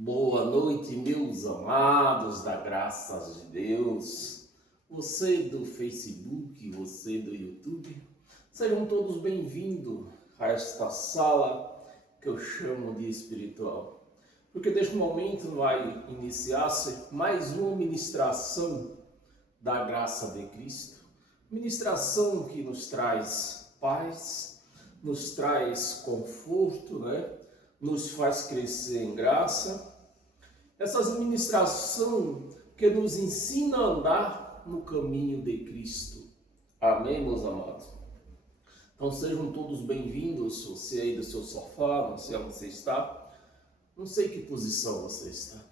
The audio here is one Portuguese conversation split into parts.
Boa noite, meus amados da graça de Deus. Você do Facebook, você do YouTube, sejam todos bem-vindos a esta sala que eu chamo de espiritual. Porque neste momento vai iniciar-se mais uma ministração da graça de Cristo. Ministração que nos traz paz, nos traz conforto, nos faz crescer em graça. Essa administração que nos ensina a andar no caminho de Cristo. Amém, meus amados? Então sejam todos bem-vindos, você aí do seu sofá, não sei onde você está, não sei que posição você está.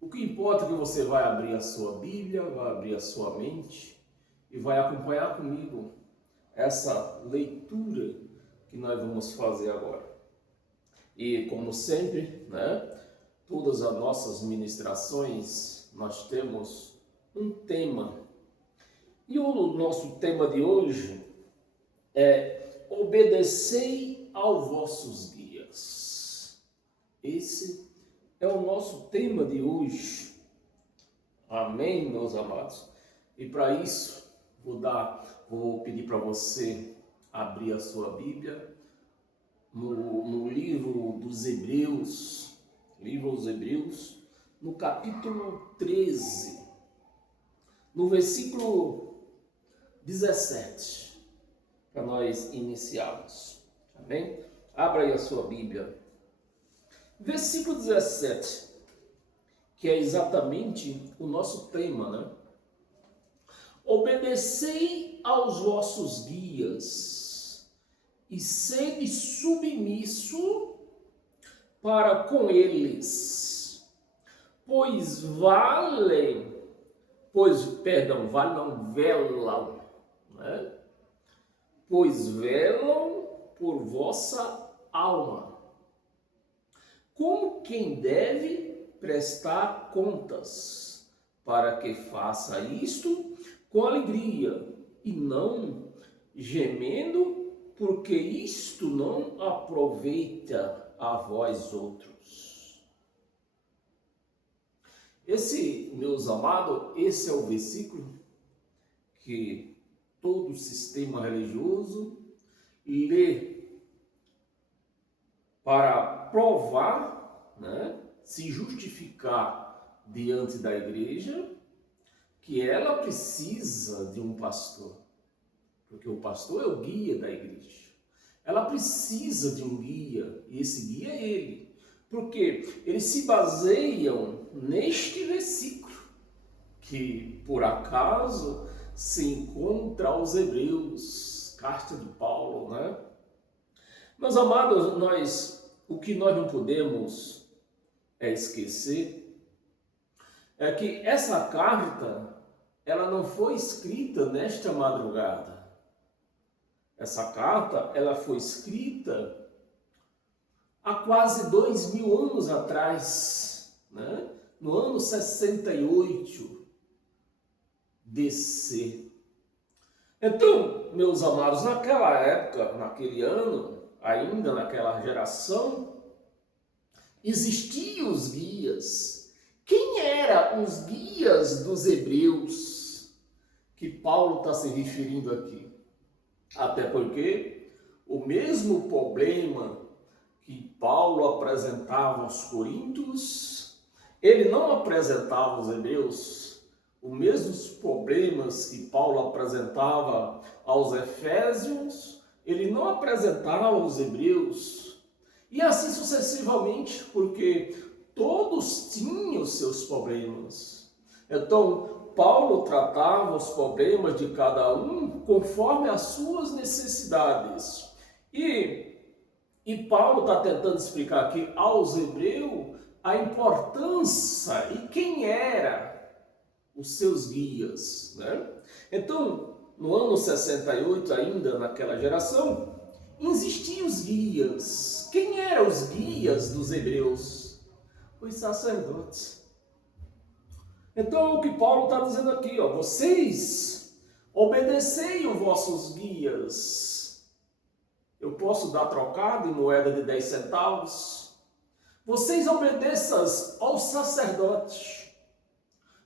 O que importa é que você vai abrir a sua Bíblia, vai abrir a sua mente e vai acompanhar comigo essa leitura que nós vamos fazer agora. E como sempre, todas as nossas ministrações, nós temos um tema. E o nosso tema de hoje é: obedecei aos vossos guias. Esse é o nosso tema de hoje. Amém, meus amados? E para isso, vou pedir para você abrir a sua Bíblia no livro dos Hebreus, no capítulo 13, no versículo 17, para nós iniciarmos. Amém? Abra aí a sua Bíblia. Versículo 17, que é exatamente o nosso tema, Obedecei aos vossos guias e sede submisso para com eles, velam, pois velam por vossa alma, como quem deve prestar contas, para que faça isto com alegria e não gemendo, porque isto não aproveita a vós outros. Esse, meus amados, esse é o versículo que todo sistema religioso lê para provar, se justificar diante da igreja, que ela precisa de um pastor, porque o pastor é o guia da igreja. Ela precisa de um guia, e esse guia é ele, porque eles se baseiam neste versículo, que por acaso se encontra aos Hebreus, carta de Paulo, Meus amados, o que nós não podemos esquecer é que essa carta, ela não foi escrita nesta madrugada. Essa carta, ela foi escrita há quase 2000 anos atrás, no ano 68 DC. Então, meus amados, naquela época, naquele ano, ainda naquela geração, existiam os guias. Quem eram os guias dos hebreus que Paulo está se referindo aqui? Até porque o mesmo problema que Paulo apresentava aos coríntios, ele não apresentava aos hebreus. Os mesmos problemas que Paulo apresentava aos efésios, ele não apresentava aos hebreus. E assim sucessivamente, porque todos tinham seus problemas. Então, Paulo tratava os problemas de cada um conforme as suas necessidades. E Paulo está tentando explicar aqui aos hebreus a importância e quem era os seus guias. Então, no ano 68, ainda naquela geração, existiam os guias. Quem eram os guias dos hebreus? Os sacerdotes. Então, o que Paulo está dizendo aqui, vocês obedecei os vossos guias. Eu posso dar trocado em moeda de 10 centavos? vocês obedeçam aos sacerdotes,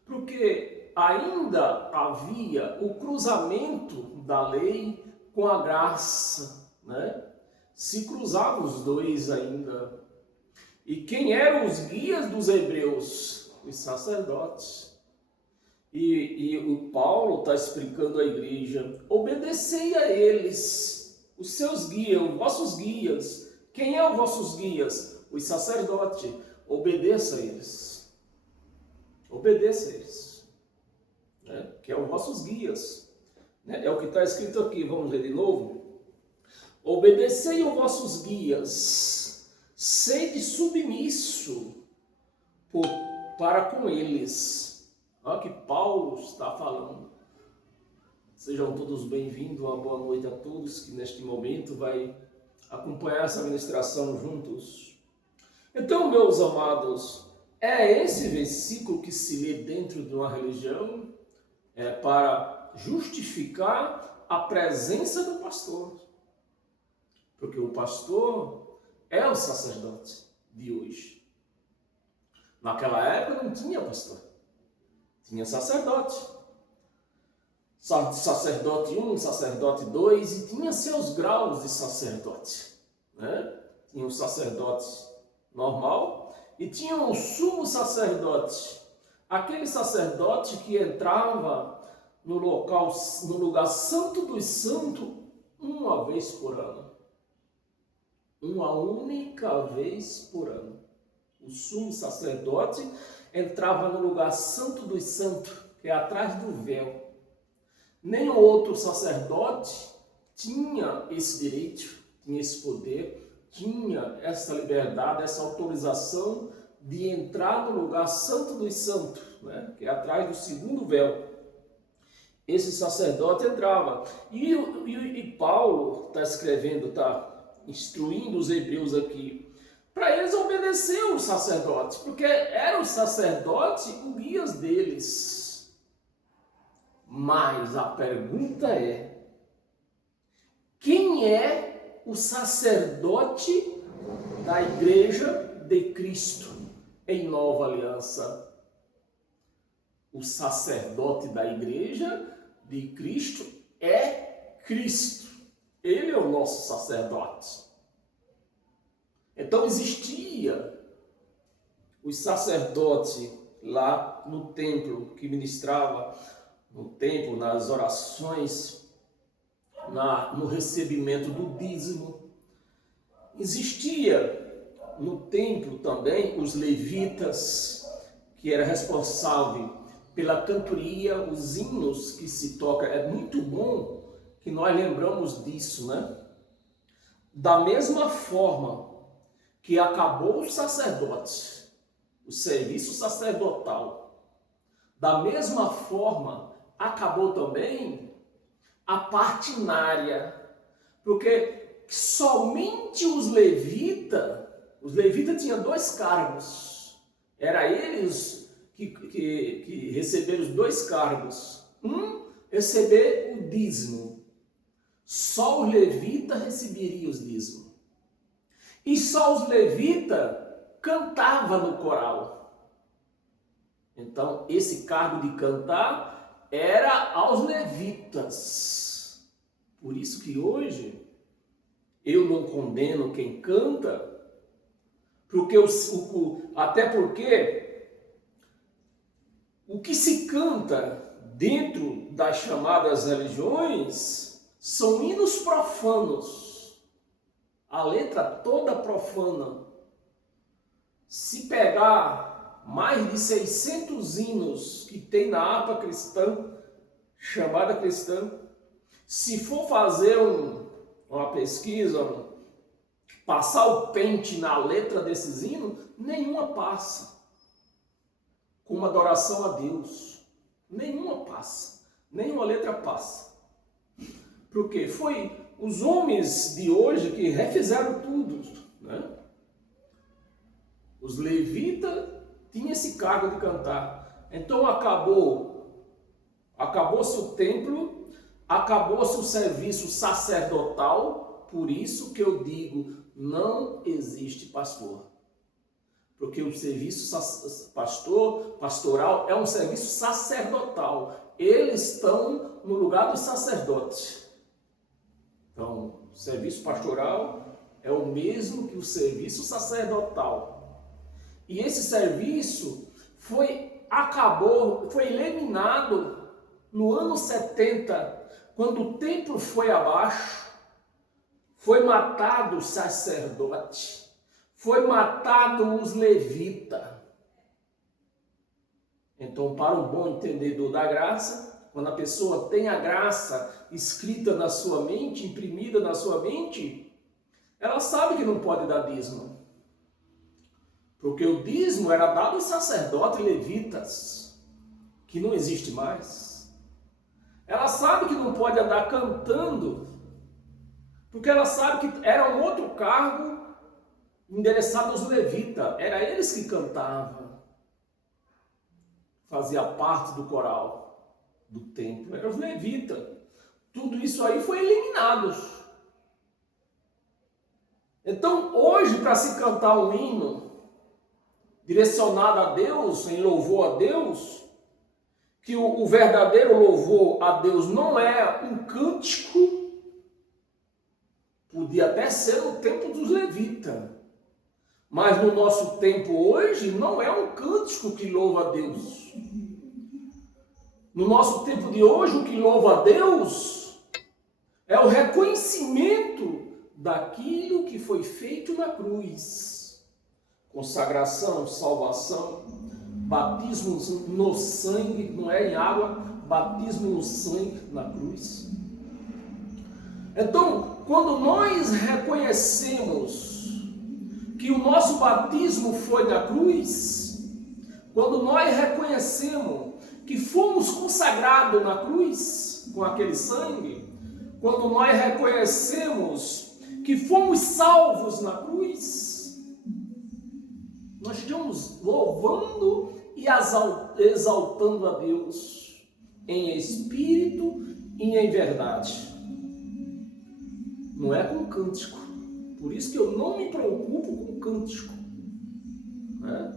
porque ainda havia o cruzamento da lei com a graça, né? Se cruzavam os dois ainda. E quem eram os guias dos hebreus? Os sacerdotes. E o Paulo está explicando à igreja: obedecei a eles, os seus guias, os vossos guias. Quem é os vossos guias? Os sacerdotes. Obedeça a eles. Obedeça a eles. Né? Que é os vossos guias. Né? É o que está escrito aqui, vamos ler de novo. Obedecei aos vossos guias, sede submisso para com eles. Olha o que Paulo está falando. Sejam todos bem-vindos, uma boa noite a todos que neste momento vai acompanhar essa ministração juntos. Então, meus amados, é esse versículo que se lê dentro de uma religião para justificar a presença do pastor. Porque o pastor é o sacerdote de hoje. Naquela época não tinha pastor. Tinha sacerdote. Sacerdote 1, sacerdote 2, e tinha seus graus de sacerdote. Né? Tinha o sacerdote normal e tinha o sumo sacerdote. Aquele sacerdote que entrava no lugar santo dos santos uma vez por ano. Uma única vez por ano. O sumo sacerdote entrava no lugar santo dos santos, que é atrás do véu. Nenhum outro sacerdote tinha esse direito, tinha esse poder, tinha essa liberdade, essa autorização de entrar no lugar santo dos santos, né? Que é atrás do segundo véu. Esse sacerdote entrava. E Paulo está escrevendo, está instruindo os hebreus aqui, para eles obedecer aos sacerdotes, porque era o sacerdote o guia deles. Mas a pergunta é: quem é o sacerdote da igreja de Cristo em nova aliança? O sacerdote da igreja de Cristo é Cristo. Ele é o nosso sacerdote. Então existia os sacerdotes lá no templo que ministrava no templo, nas orações, no recebimento do dízimo. Existia no templo também os levitas, que era responsável pela cantoria, os hinos que se toca. É muito bom que nós lembramos disso, né? Da mesma forma que acabou o sacerdote, o serviço sacerdotal, da mesma forma acabou também a partinária, porque somente os levitas tinham dois cargos, era eles que receberam os dois cargos, receber o dízimo. Só os levitas receberiam os dízimos. E só os levitas cantavam no coral. Então, esse cargo de cantar era aos levitas. Por isso que hoje eu não condeno quem canta, porque até porque o que se canta dentro das chamadas religiões são hinos profanos, a letra toda profana. Se pegar mais de 600 hinos que tem na harpa cristã, chamada cristã, se for fazer uma pesquisa, passar o pente na letra desses hinos, nenhuma passa. Como adoração a Deus, nenhuma passa, nenhuma letra passa. Porque foi os homens de hoje que refizeram tudo, né? Os levitas tinham esse cargo de cantar. Então acabou-se o templo, acabou-se o serviço sacerdotal. Por isso que eu digo, não existe pastor. Porque o serviço pastoral é um serviço sacerdotal. Eles estão no lugar dos sacerdotes. Então, o serviço pastoral é o mesmo que o serviço sacerdotal. E esse serviço foi eliminado no ano 70, quando o templo foi abaixo, foi matado o sacerdote. Foi matado os levitas. Então, para um bom entendedor da graça, quando a pessoa tem a graça escrita na sua mente, imprimida na sua mente, ela sabe que não pode dar dízimo. Porque o dízimo era dado aos sacerdotes e levitas, que não existe mais. Ela sabe que não pode andar cantando, porque ela sabe que era um outro cargo endereçado aos levitas, era eles que cantavam, fazia parte do coral do templo, eram os levitas. Tudo isso aí foi eliminado. Então, hoje, para se cantar um hino direcionado a Deus, em louvor a Deus, que o verdadeiro louvor a Deus não é um cântico, podia até ser no tempo dos levitas. Mas no nosso tempo hoje, não é um cântico que louva a Deus. No nosso tempo de hoje, o que louva a Deus é o reconhecimento daquilo que foi feito na cruz. Consagração, salvação, batismo no sangue, não é em água, batismo no sangue na cruz. Então, quando nós reconhecemos que o nosso batismo foi na cruz, quando nós reconhecemos que fomos consagrados na cruz com aquele sangue, quando nós reconhecemos que fomos salvos na cruz, nós estamos louvando e exaltando a Deus em espírito e em verdade. Não é com cântico. Por isso que eu não me preocupo com cântico. Né?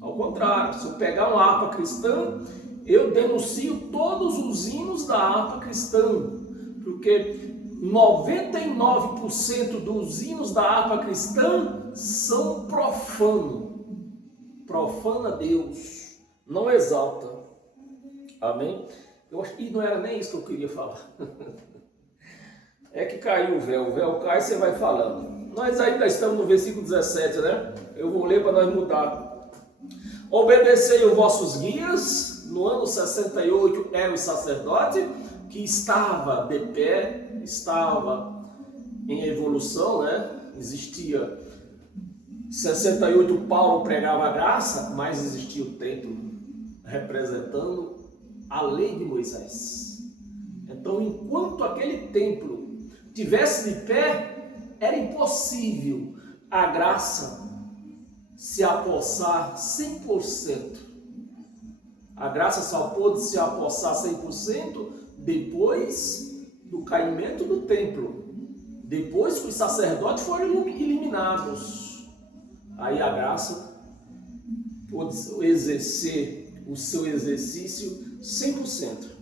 Ao contrário, se eu pegar uma harpa cristã, eu denuncio todos os hinos da harpa cristã. Porque 99% dos hinos da harpa cristã são profanos. Profana Deus, não exalta. Amém? Eu acho que não era nem isso que eu queria falar. É que caiu o véu cai e você vai falando. Nós ainda estamos no versículo 17, né? Eu vou ler para nós mudar. Obedecei os vossos guias. No ano 68 era o sacerdote que estava de pé, estava em evolução, né? Existia 68 Paulo pregava a graça, mas existia o templo representando a lei de Moisés. Então, enquanto aquele templo tivesse de pé, era impossível a graça se apossar 100%. A graça só pôde se apossar 100% depois do caimento do templo. Depois que os sacerdotes foram eliminados. Aí a graça pôde exercer o seu exercício 100%.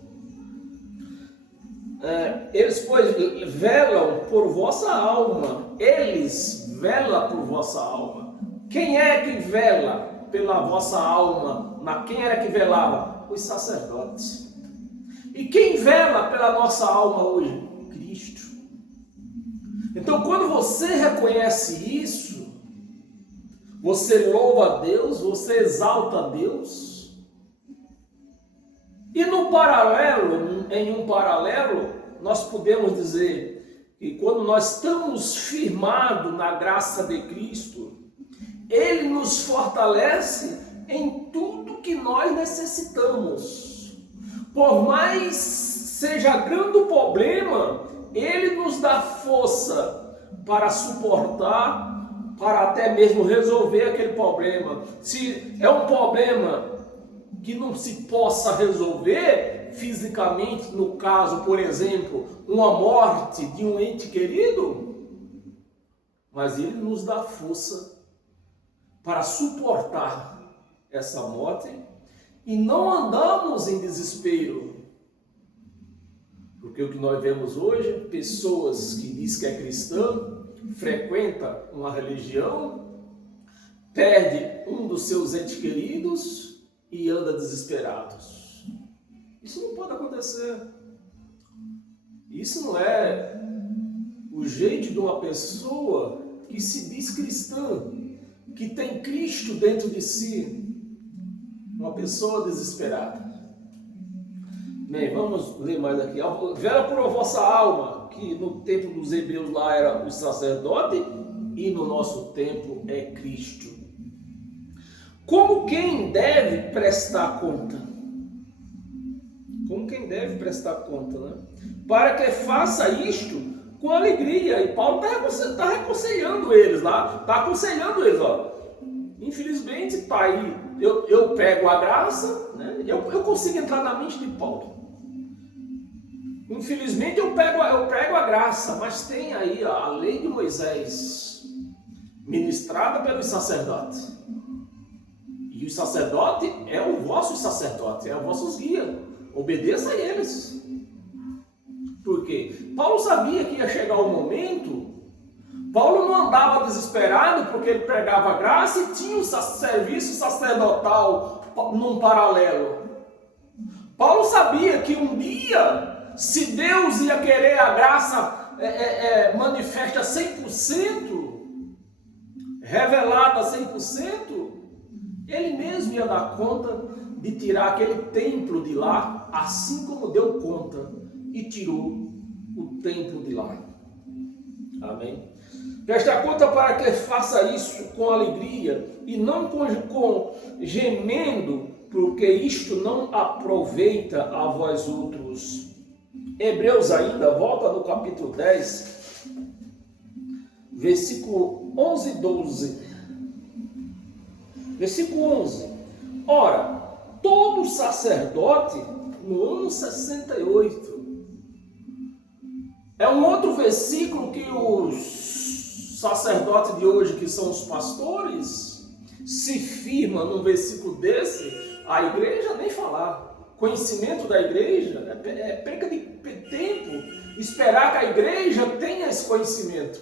Eles, pois, velam por vossa alma. Eles velam por vossa alma. Quem é que vela pela vossa alma? Quem era que velava? Os sacerdotes. E quem vela pela nossa alma hoje? Cristo. Então, quando você reconhece isso, você louva a Deus, você exalta a Deus. E em um paralelo, nós podemos dizer que quando nós estamos firmados na graça de Cristo, Ele nos fortalece em tudo que nós necessitamos. Por mais seja grande o problema, Ele nos dá força para suportar, para até mesmo resolver aquele problema. Se é um problema que não se possa resolver fisicamente, no caso, por exemplo, uma morte de um ente querido, mas Ele nos dá força para suportar essa morte e não andamos em desespero. Porque o que nós vemos hoje, pessoas que dizem que é cristã, frequenta uma religião, perde um dos seus entes queridos e anda desesperados. Isso não pode acontecer. Isso não é o jeito de uma pessoa que se diz cristã, que tem Cristo dentro de si. Uma pessoa desesperada. Bem, vamos ler mais aqui. Vela por a vossa alma, que no tempo dos hebreus lá era o sacerdote e no nosso tempo é Cristo. Como quem deve prestar conta? Como quem deve prestar conta, né? Para que faça isto com alegria. E Paulo está aconselhando eles lá. Está aconselhando eles, ó. Infelizmente, está aí. Eu pego a graça, né? Eu consigo entrar na mente de Paulo. Infelizmente eu pego a graça, mas tem aí a lei de Moisés, ministrada pelos sacerdotes. E o sacerdote é o vosso sacerdote, é o vosso guia. Obedeça a eles. Por quê? Paulo sabia que ia chegar o momento. Paulo não andava desesperado porque ele pregava a graça e tinha o serviço sacerdotal num paralelo. Paulo sabia que um dia, se Deus ia querer a graça manifesta 100%, revelada 100%, ele mesmo ia dar conta de tirar aquele templo de lá, assim como deu conta e tirou o templo de lá. Amém? Presta conta para que faça isso com alegria e não com gemendo, porque isto não aproveita a vós outros. Hebreus ainda, volta no capítulo 10, versículo 11 e 12. Versículo 11. Ora, todo sacerdote, no ano 68, é um outro versículo que os sacerdotes de hoje, que são os pastores, se firma num versículo desse, a igreja nem falar. Conhecimento da igreja é perca de tempo esperar que a igreja tenha esse conhecimento.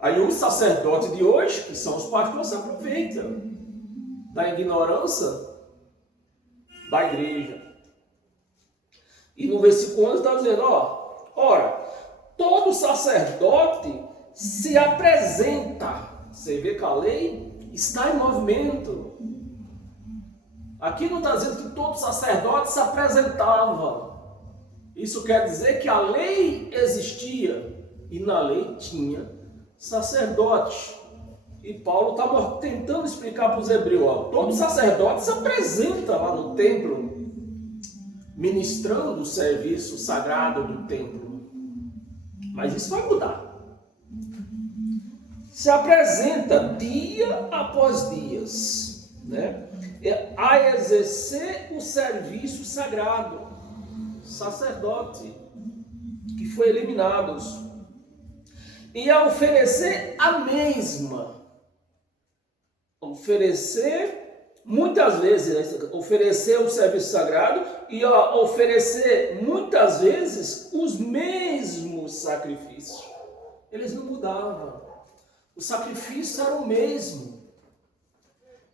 Aí os sacerdotes de hoje, que são os pastores, se aproveitam da ignorância da igreja. E no versículo 11 está dizendo, ora, todo sacerdote se apresenta. Você vê que a lei está em movimento. Aqui não está dizendo que todo sacerdote se apresentava. Isso quer dizer que a lei existia e na lei tinha sacerdote. E Paulo está tentando explicar para os hebreus, todo sacerdote se apresenta lá no templo, ministrando o serviço sagrado do templo. Mas isso vai mudar. Se apresenta dia após dias, né? A exercer o serviço sagrado, sacerdote, que foi eliminado, e a oferecer a mesma, muitas vezes, oferecer o serviço sagrado e oferecer muitas vezes os mesmos sacrifícios. Eles não mudavam, o sacrifício era o mesmo.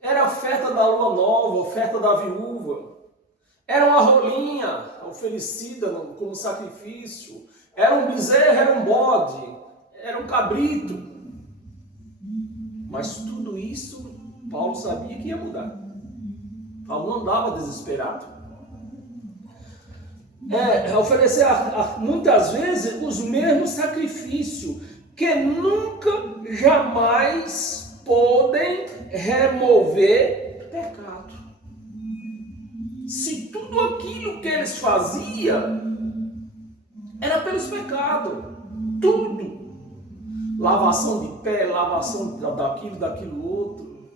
Era a oferta da lua nova, a oferta da viúva. Era uma rolinha oferecida como sacrifício. Era um bezerro, era um bode, era um cabrito. Mas tudo isso, Paulo sabia que ia mudar. Paulo não andava desesperado. Oferecer muitas vezes os mesmos sacrifícios, que nunca, jamais podem remover pecado. Se tudo aquilo que eles faziam era pelos pecados, tudo, lavação de pé, lavação daquilo outro,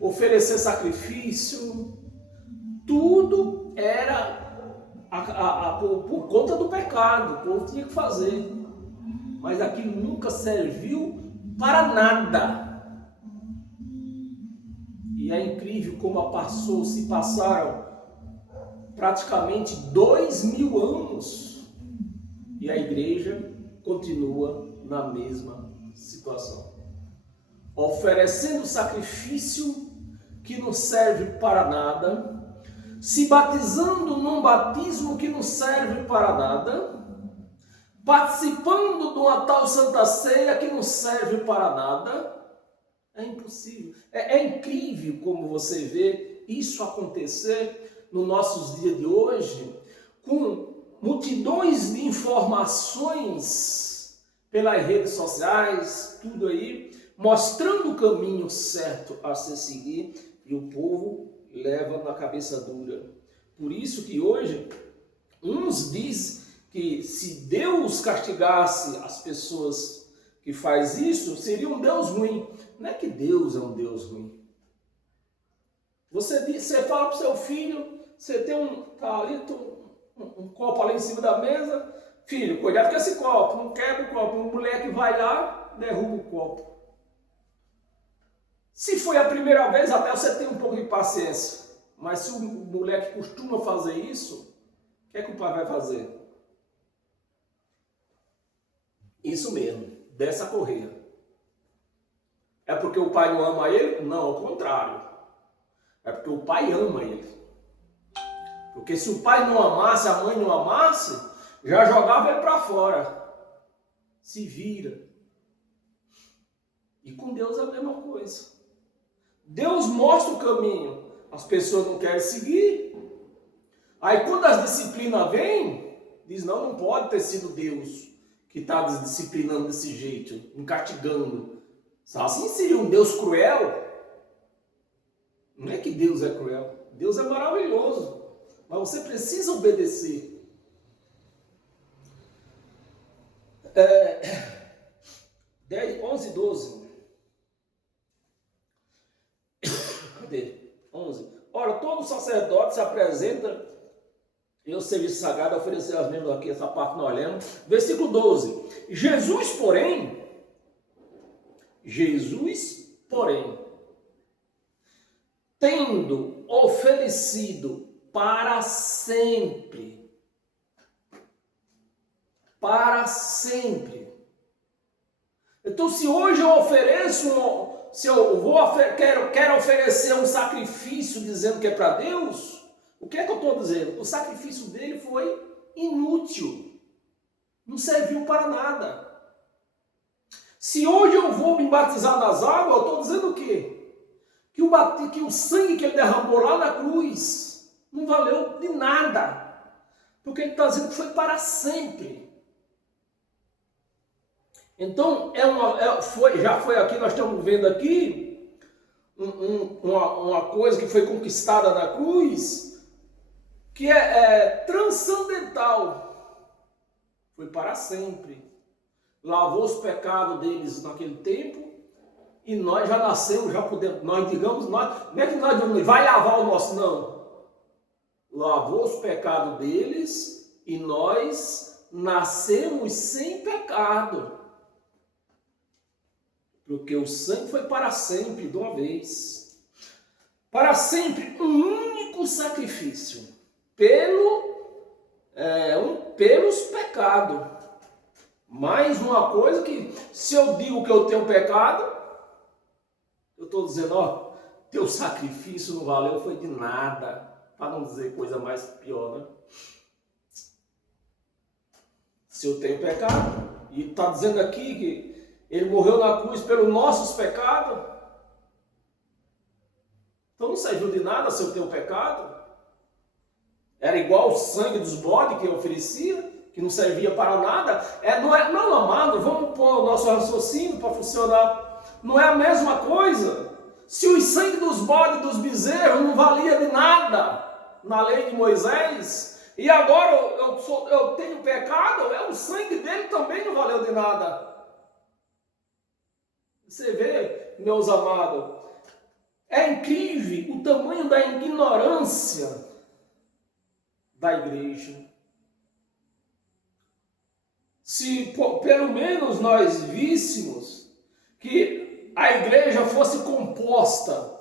oferecer sacrifício, tudo era por conta do pecado, o povo tinha que fazer, mas aquilo nunca serviu para nada. E é incrível como se passaram praticamente 2000 anos e a igreja continua na mesma situação, oferecendo sacrifício que não serve para nada, se batizando num batismo que não serve para nada, participando de uma tal Santa Ceia que não serve para nada. É impossível. É incrível como você vê isso acontecer nos nossos dias de hoje, com multidões de informações pelas redes sociais, tudo aí, mostrando o caminho certo a se seguir, e o povo leva na cabeça dura. Por isso que hoje, uns dizem que se Deus castigasse as pessoas que faz isso, seria um Deus ruim. Não é que Deus é um Deus ruim. Você fala para o seu filho, você tem um copo ali em cima da mesa, filho, cuidado com esse copo, não quebra o copo. Um moleque vai lá, derruba o copo. Se foi a primeira vez, até você tem um pouco de paciência. Mas se o moleque costuma fazer isso, o que é que o pai vai fazer? Isso mesmo, dessa correia. É porque o pai não ama ele? Não, ao contrário. É porque o pai ama ele. Porque se o pai não amasse, a mãe não amasse, já jogava ele para fora. Se vira. E com Deus é a mesma coisa. Deus mostra o caminho. As pessoas não querem seguir. Aí quando as disciplinas vêm, diz, não pode ter sido Deus que está disciplinando desse jeito, me castigando. Assim seria um Deus cruel. Não é que Deus é cruel. Deus é maravilhoso. Mas você precisa obedecer. 11, 12. Cadê? 11. Ora, todo sacerdote se apresenta em um serviço sagrado a oferecer aos membros aqui, essa parte nós lemos. Versículo 12. Jesus, porém, tendo oferecido para sempre. Então, se hoje eu ofereço, quero oferecer um sacrifício dizendo que é para Deus, o que é que eu estou dizendo? O sacrifício dele foi inútil, não serviu para nada. Se hoje eu vou me batizar nas águas, eu estou dizendo o quê? Que o sangue que ele derramou lá na cruz não valeu de nada, porque ele está dizendo que foi para sempre. Então, já foi aqui, nós estamos vendo aqui, uma coisa que foi conquistada na cruz, que é transcendental, foi para sempre. Lavou os pecados deles naquele tempo, e nós já nascemos, já podemos, não é que nós vai lavar o nosso, não. Lavou os pecados deles, e nós nascemos sem pecado. Porque o sangue foi para sempre, de uma vez. Para sempre, um único sacrifício. Pelos pecados. Mais uma coisa que, se eu digo que eu tenho pecado, eu estou dizendo, teu sacrifício não valeu, foi de nada. Para não dizer coisa mais pior, né? Se eu tenho pecado, e está dizendo aqui que ele morreu na cruz pelos nossos pecados. Então não serviu de nada se eu tenho pecado. Era igual o sangue dos bodes que eu oferecia, que não servia para nada. Não, amado, vamos pôr o nosso raciocínio para funcionar. Não é a mesma coisa. Se o sangue dos bodes e dos bezerros não valia de nada na lei de Moisés, e agora eu tenho pecado, o sangue dele também não valeu de nada. Você vê, meus amados, é incrível o tamanho da ignorância da igreja. Se pelo menos nós víssemos que a igreja fosse composta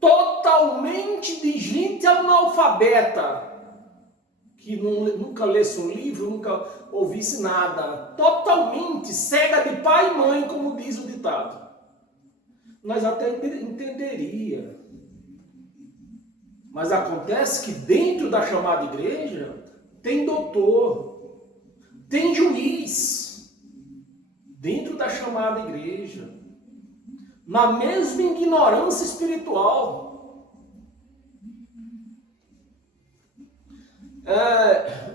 totalmente de gente analfabeta, que nunca lesse um livro, nunca ouvisse nada, totalmente cega de pai e mãe, como diz o ditado. Nós até entenderia. Mas acontece que dentro da chamada igreja tem doutor, tem juiz, dentro da chamada igreja, na mesma ignorância espiritual.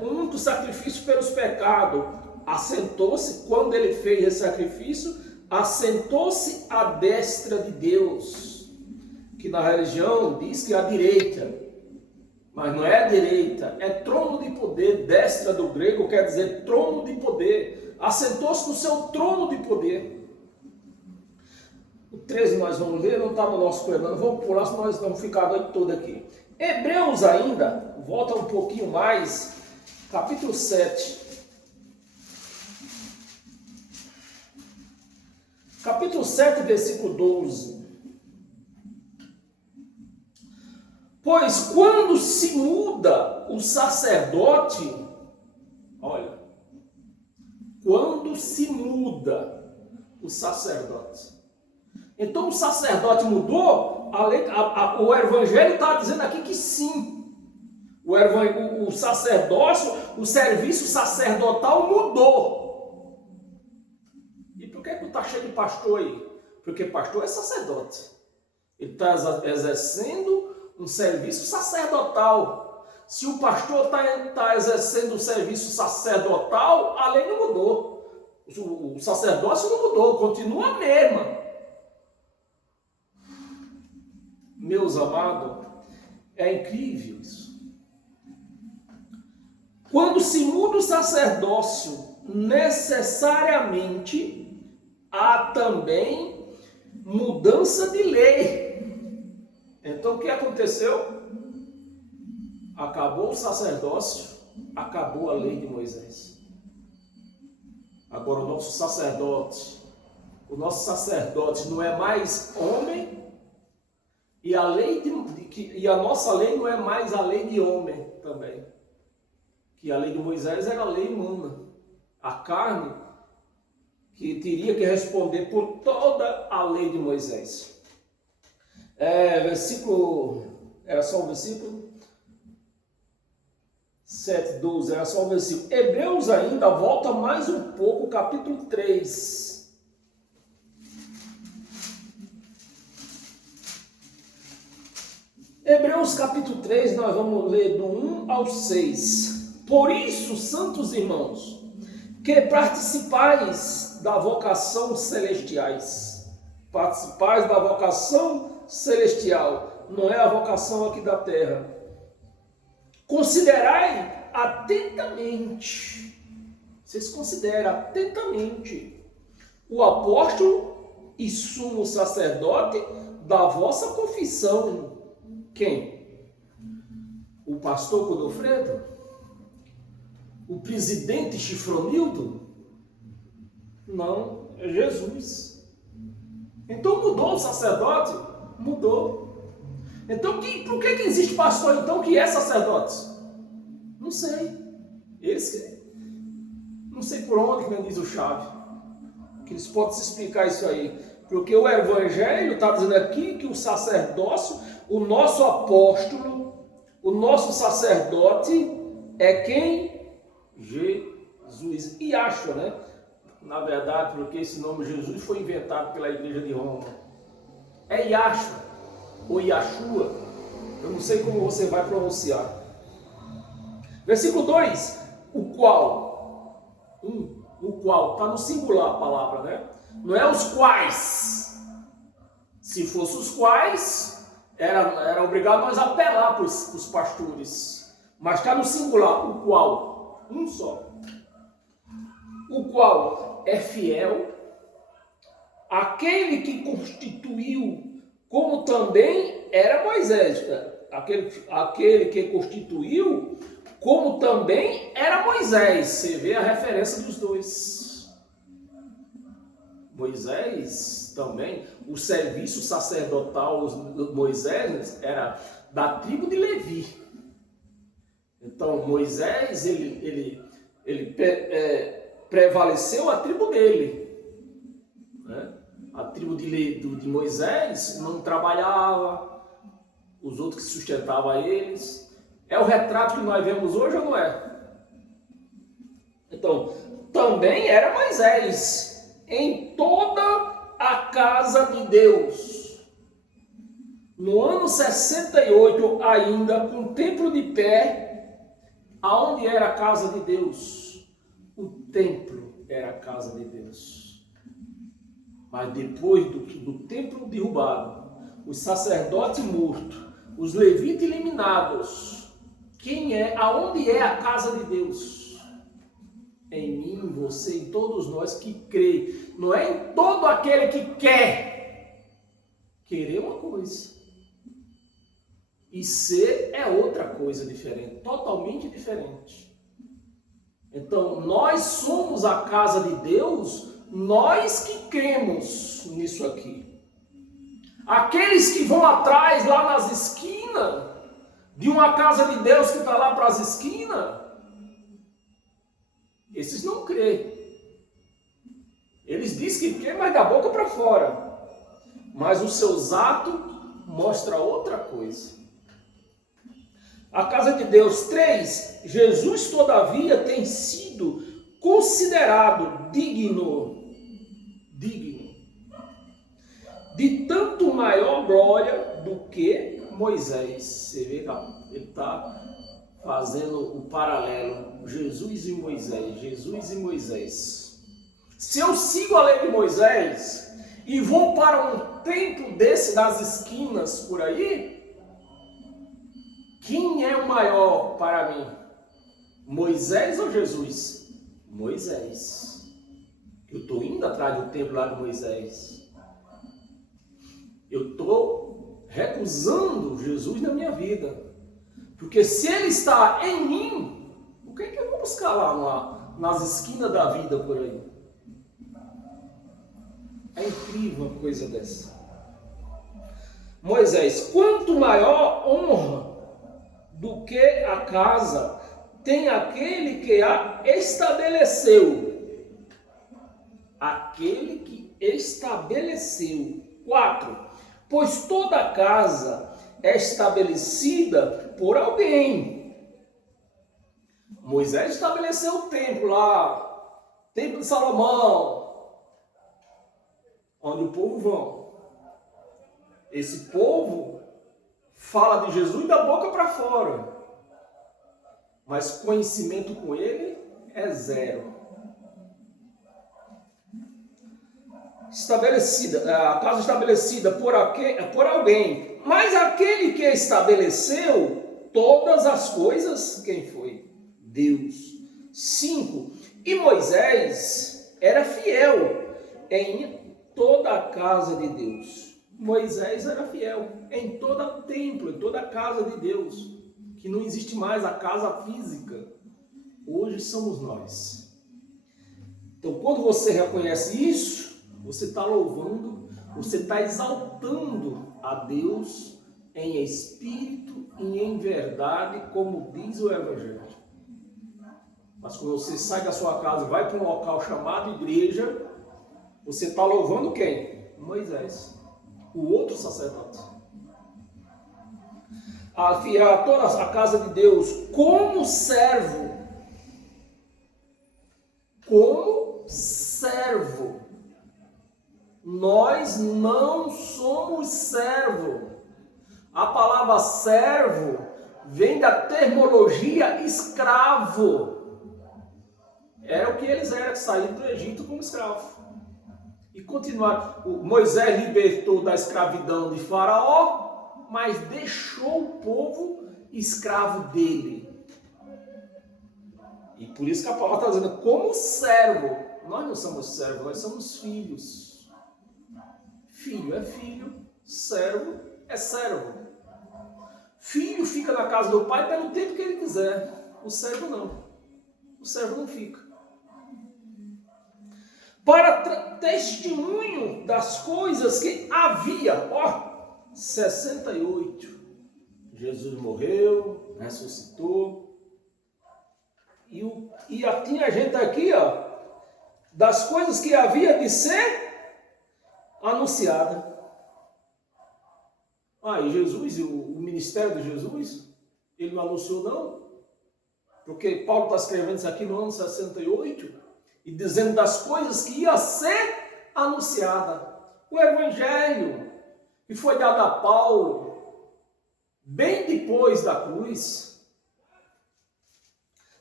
O único sacrifício pelos pecados assentou-se, quando ele fez esse sacrifício, assentou-se à destra de Deus, que na religião diz que é a direita, mas não é a direita, é trono de poder. Destra do grego quer dizer trono de poder, assentou-se no seu trono de poder. O 13 nós vamos ler, não está no nosso programa, vamos pular, senão nós vamos ficar a noite toda aqui. Hebreus ainda, volta um pouquinho mais, capítulo 7. Capítulo 7, versículo 12. Pois quando se muda o sacerdote, olha, quando se muda o sacerdote. Então o sacerdote mudou, o evangelho está dizendo aqui que sim. O sacerdócio, o serviço sacerdotal mudou. E por que está cheio de pastor aí? Porque pastor é sacerdote. Ele está exercendo um serviço sacerdotal. Se o pastor está exercendo um serviço sacerdotal, a lei não mudou. O sacerdócio não mudou, continua a mesma. Meus amados, é incrível isso. Quando se muda o sacerdócio, necessariamente há também mudança de lei. Então o que aconteceu? Acabou o sacerdócio, acabou a lei de Moisés. Agora o nosso sacerdote não é mais homem, e a nossa lei não é mais a lei de homem também. Que a lei de Moisés era a lei humana. A carne que teria que responder por toda a lei de Moisés. Era só o versículo 7, 12, era só o versículo. Hebreus ainda, volta mais um pouco, capítulo 3. Hebreus capítulo 3, nós vamos ler do 1 ao 6. Por isso, santos irmãos, que participais da vocação celestiais. Participais da vocação celestial, não é a vocação aqui da terra. Considerai atentamente, vocês consideram atentamente o apóstolo e sumo sacerdote da vossa confissão. Quem? O pastor Godofredo? O presidente Chifronildo? Não, é Jesus. Então mudou o sacerdote? Mudou. Então por que existe pastor então que é sacerdote? Não sei. Não sei por onde que não diz o chave. Que eles podem se explicar isso aí. Porque o evangelho está dizendo aqui que o sacerdócio, o nosso apóstolo, o nosso sacerdote é quem? Jesus. Yahshua, né? Na verdade, porque esse nome Jesus foi inventado pela igreja de Roma. É Yahshua, ou Yahshua. Eu não sei como você vai pronunciar. Versículo 2. O qual, está no singular a palavra, né? Não é os quais. Se fosse os quais, era obrigado nós a apelar para os pastores. Mas está no singular, o qual, um só. O qual é fiel, aquele que constituiu, como também era Moisés. Aquele que constituiu, como também era Moisés. Você vê a referência dos dois. Moisés também, o serviço sacerdotal de Moisés era da tribo de Levi. Então, Moisés, prevaleceu a tribo dele. Né? A tribo de Moisés não trabalhava, os outros que sustentavam eles. É o retrato que nós vemos hoje ou não é? Então, também era Moisés em toda a casa de Deus. No ano 68, ainda, com o templo de pé, aonde era a casa de Deus? O templo era a casa de Deus. Mas depois do templo derrubado, os sacerdotes mortos, os levitas eliminados, aonde é a casa de Deus? Em mim, em você, em todos nós que crê. Não é em todo aquele que quer. Querer é uma coisa. E ser é outra coisa diferente. Totalmente diferente. Então, nós somos a casa de Deus, nós que cremos nisso aqui. Aqueles que vão atrás, lá nas esquinas, de uma casa de Deus que está lá para as esquinas, esses não creem. Eles dizem que creem, mas da boca para fora. Mas os seus atos mostram outra coisa. A casa de Deus 3, Jesus todavia tem sido considerado digno de tanto maior glória do que Moisés. Você vê que ele está fazendo o paralelo, Jesus e Moisés. Se eu sigo a lei de Moisés e vou para um templo desse das esquinas por aí, quem é o maior para mim? Moisés ou Jesus? Moisés. Eu estou indo atrás do templo lá de Moisés. Eu estou recusando Jesus na minha vida. Porque se ele está em mim, o que é que eu vou buscar lá nas esquinas da vida por aí? É incrível uma coisa dessa. Moisés, quanto maior honra do que a casa tem aquele que a estabeleceu. Aquele que estabeleceu. 4. Pois toda casa é estabelecida por alguém. Moisés estabeleceu o templo lá, templo de Salomão, onde o povo vão. Esse povo fala de Jesus da boca para fora, mas conhecimento com ele é zero. A casa estabelecida por alguém, mas aquele que estabeleceu todas as coisas, quem foi? Deus. 5. E Moisés era fiel em toda a casa de Deus. Moisés era fiel em todo templo, em toda a casa de Deus, que não existe mais a casa física. Hoje somos nós. Então, quando você reconhece isso, você está louvando, você está exaltando a Deus em espírito e em verdade, como diz o Evangelho. Mas quando você sai da sua casa e vai para um local chamado igreja, você está louvando quem? Moisés, o outro sacerdote. Toda a casa de Deus como servo. Como servo. Nós não somos servo. A palavra servo vem da terminologia escravo. Era o que eles eram, que saíram do Egito como escravo. E continuaram. Moisés libertou da escravidão de Faraó, mas deixou o povo escravo dele. E por isso que a palavra está dizendo, como servo. Nós não somos servos, nós somos filhos. Filho é filho, servo é servo. Filho fica na casa do pai pelo tempo que ele quiser. O servo não. O servo não fica. Para testemunho das coisas que havia. 68. Jesus morreu, ressuscitou. E tinha gente aqui, das coisas que havia de ser anunciada. E Jesus, o ministério de Jesus, ele não anunciou não. Porque Paulo está escrevendo isso aqui no ano 68 e dizendo das coisas que ia ser anunciada. O evangelho que foi dado a Paulo bem depois da cruz.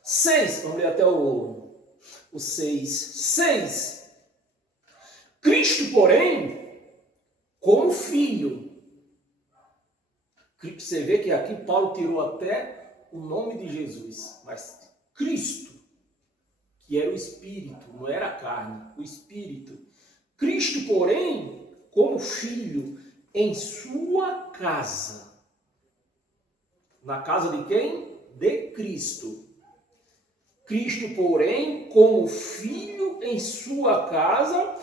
6, vamos ler até o 6. 6. Cristo, porém, como filho. Você vê que aqui Paulo tirou até o nome de Jesus, mas Cristo, que era o Espírito, não era a carne, o Espírito. Cristo, porém, como filho, em sua casa. Na casa de quem? De Cristo. Cristo, porém, como filho em sua casa.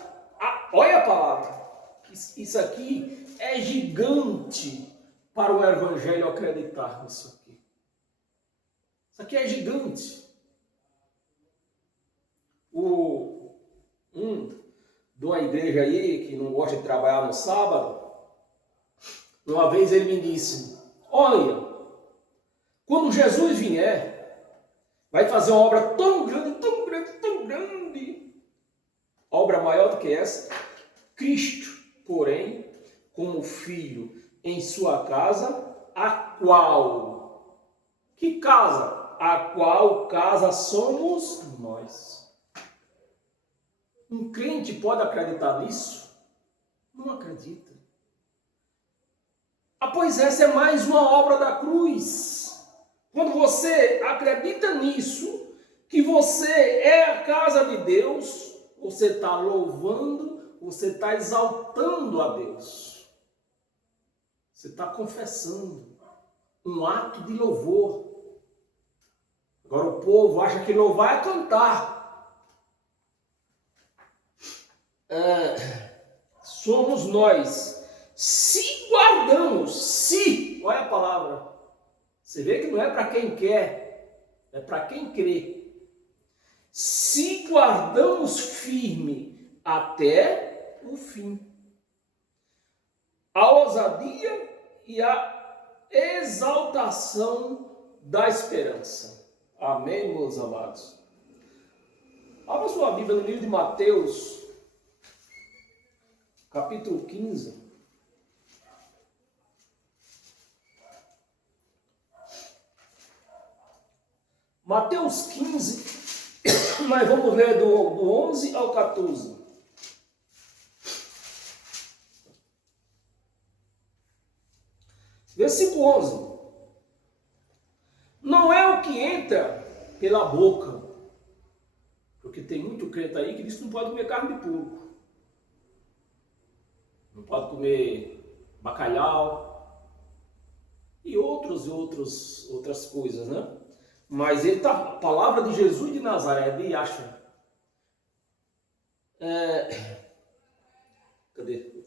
Olha a palavra. Isso aqui é gigante para o evangelho acreditar nisso aqui. Isso aqui é gigante. De uma igreja aí que não gosta de trabalhar no sábado, uma vez ele me disse: olha, quando Jesus vier, vai fazer uma obra tão grande, tão grande, tão grande, obra maior do que essa. Cristo, porém, como filho em sua casa, a qual, que casa? A qual casa somos nós. Um crente pode acreditar nisso? Não acredita. Pois essa é mais uma obra da cruz. Quando você acredita nisso, que você é a casa de Deus, você está louvando, você está exaltando a Deus. Você está confessando um ato de louvor. Agora o povo acha que louvar é cantar. Somos nós, se guardamos, olha a palavra, você vê que não é para quem quer, é para quem crê. Se guardamos firme até o fim, a ousadia e a exaltação da esperança. Amém, meus amados? Abra sua Bíblia no livro de Mateus, capítulo 15. Mateus 15, nós vamos ler do 11 ao 14. Versículo 11. Não é o que entra pela boca, porque tem muito crente aí que diz que não pode comer carne de porco, não pode comer bacalhau e outras coisas, né? Mas a palavra de Jesus de Nazaré, de Yahshua.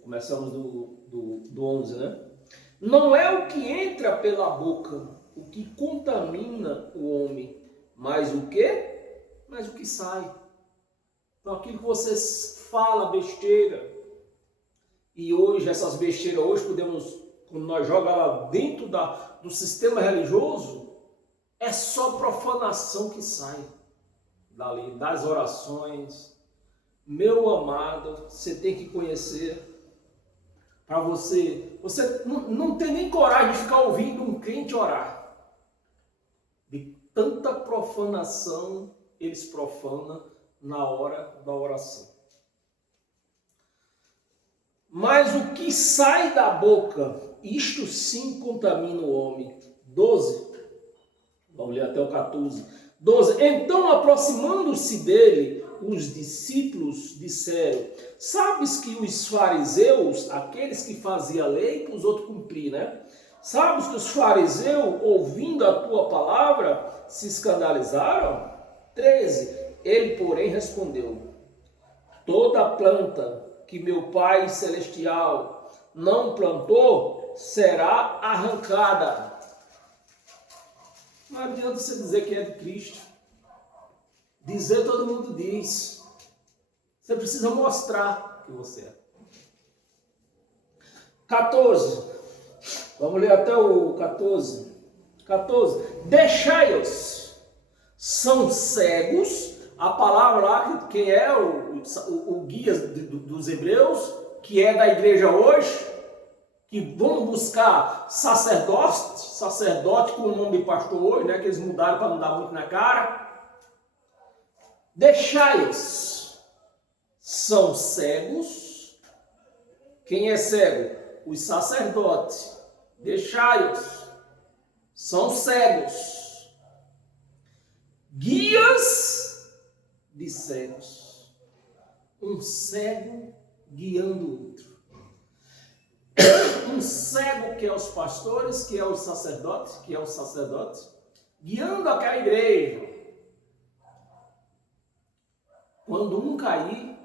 Começamos do 11, né? Não é o que entra pela boca o que contamina o homem, mas o quê? Mas o que sai. Então aquilo que você fala besteira, e hoje essas besteiras, quando nós jogamos dentro do sistema religioso, é só profanação que sai dali, das orações. Meu amado, você tem que conhecer. Para você não tem nem coragem de ficar ouvindo um crente orar. De tanta profanação eles profanam na hora da oração. Mas o que sai da boca, isto sim contamina o homem. 12. Vamos ler até o 14. 12. Então, aproximando-se dele, os discípulos disseram: sabes que os fariseus, aqueles que faziam a lei para os outros cumprir, né? Sabes que os fariseus, ouvindo a tua palavra, se escandalizaram? 13. Ele, porém, respondeu: toda planta que meu Pai Celestial não plantou será arrancada. Não adianta você dizer que é de Cristo. Dizer todo mundo diz. Você precisa mostrar que você é. 14. Vamos ler até o 14. 14. Deixai-os. São cegos. A palavra lá, quem é o guia dos hebreus, que é da igreja hoje, que vão buscar sacerdote com o nome de pastor hoje, né, que eles mudaram para não dar muito na cara. Deixai-os. São cegos. Quem é cego? Os sacerdotes. Deixai-os. São cegos. Guias de cegos. Um cego guiando o outro. Um cego que é os pastores, que é os sacerdotes, guiando aquela igreja. Quando um cair,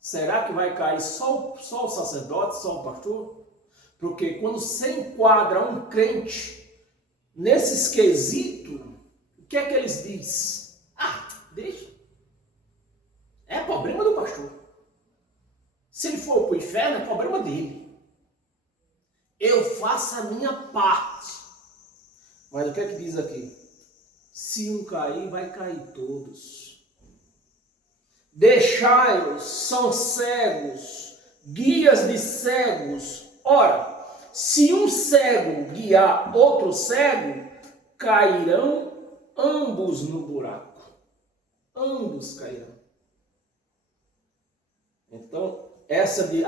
será que vai cair só o sacerdote, só o pastor? Porque quando se enquadra um crente nesses quesitos, o que é que eles dizem? Deixa. É problema do pastor. Se ele for para o inferno, é problema dele. Eu faço a minha parte. Mas o que é que diz aqui? Se um cair, vai cair todos. Deixai-os, são cegos, guias de cegos. Ora, se um cego guiar outro cego, cairão ambos no buraco. Ambos cairão. Então, essa de,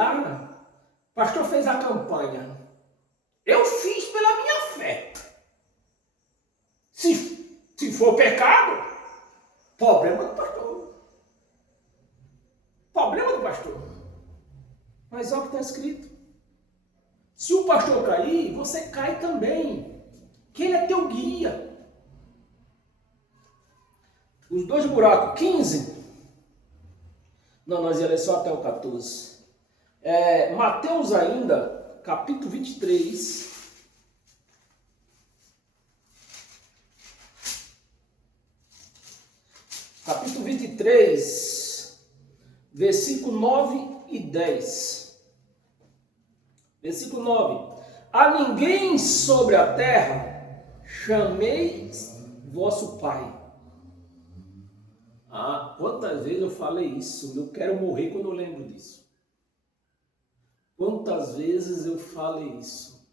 pastor fez a campanha. Eu fiz pela minha fé. Se for pecado, problema do pastor. Problema do pastor. Mas olha o que está escrito. Se o pastor cair, você cai também. Que ele é teu guia. Os dois buracos, 15. Não, nós ia ler só até o 14. Mateus ainda, capítulo 23. Capítulo 23, versículo 9 e 10. Versículo 9. A ninguém sobre a terra chameis vosso Pai. Quantas vezes eu falei isso? Eu quero morrer quando eu lembro disso. Quantas vezes eu falei isso?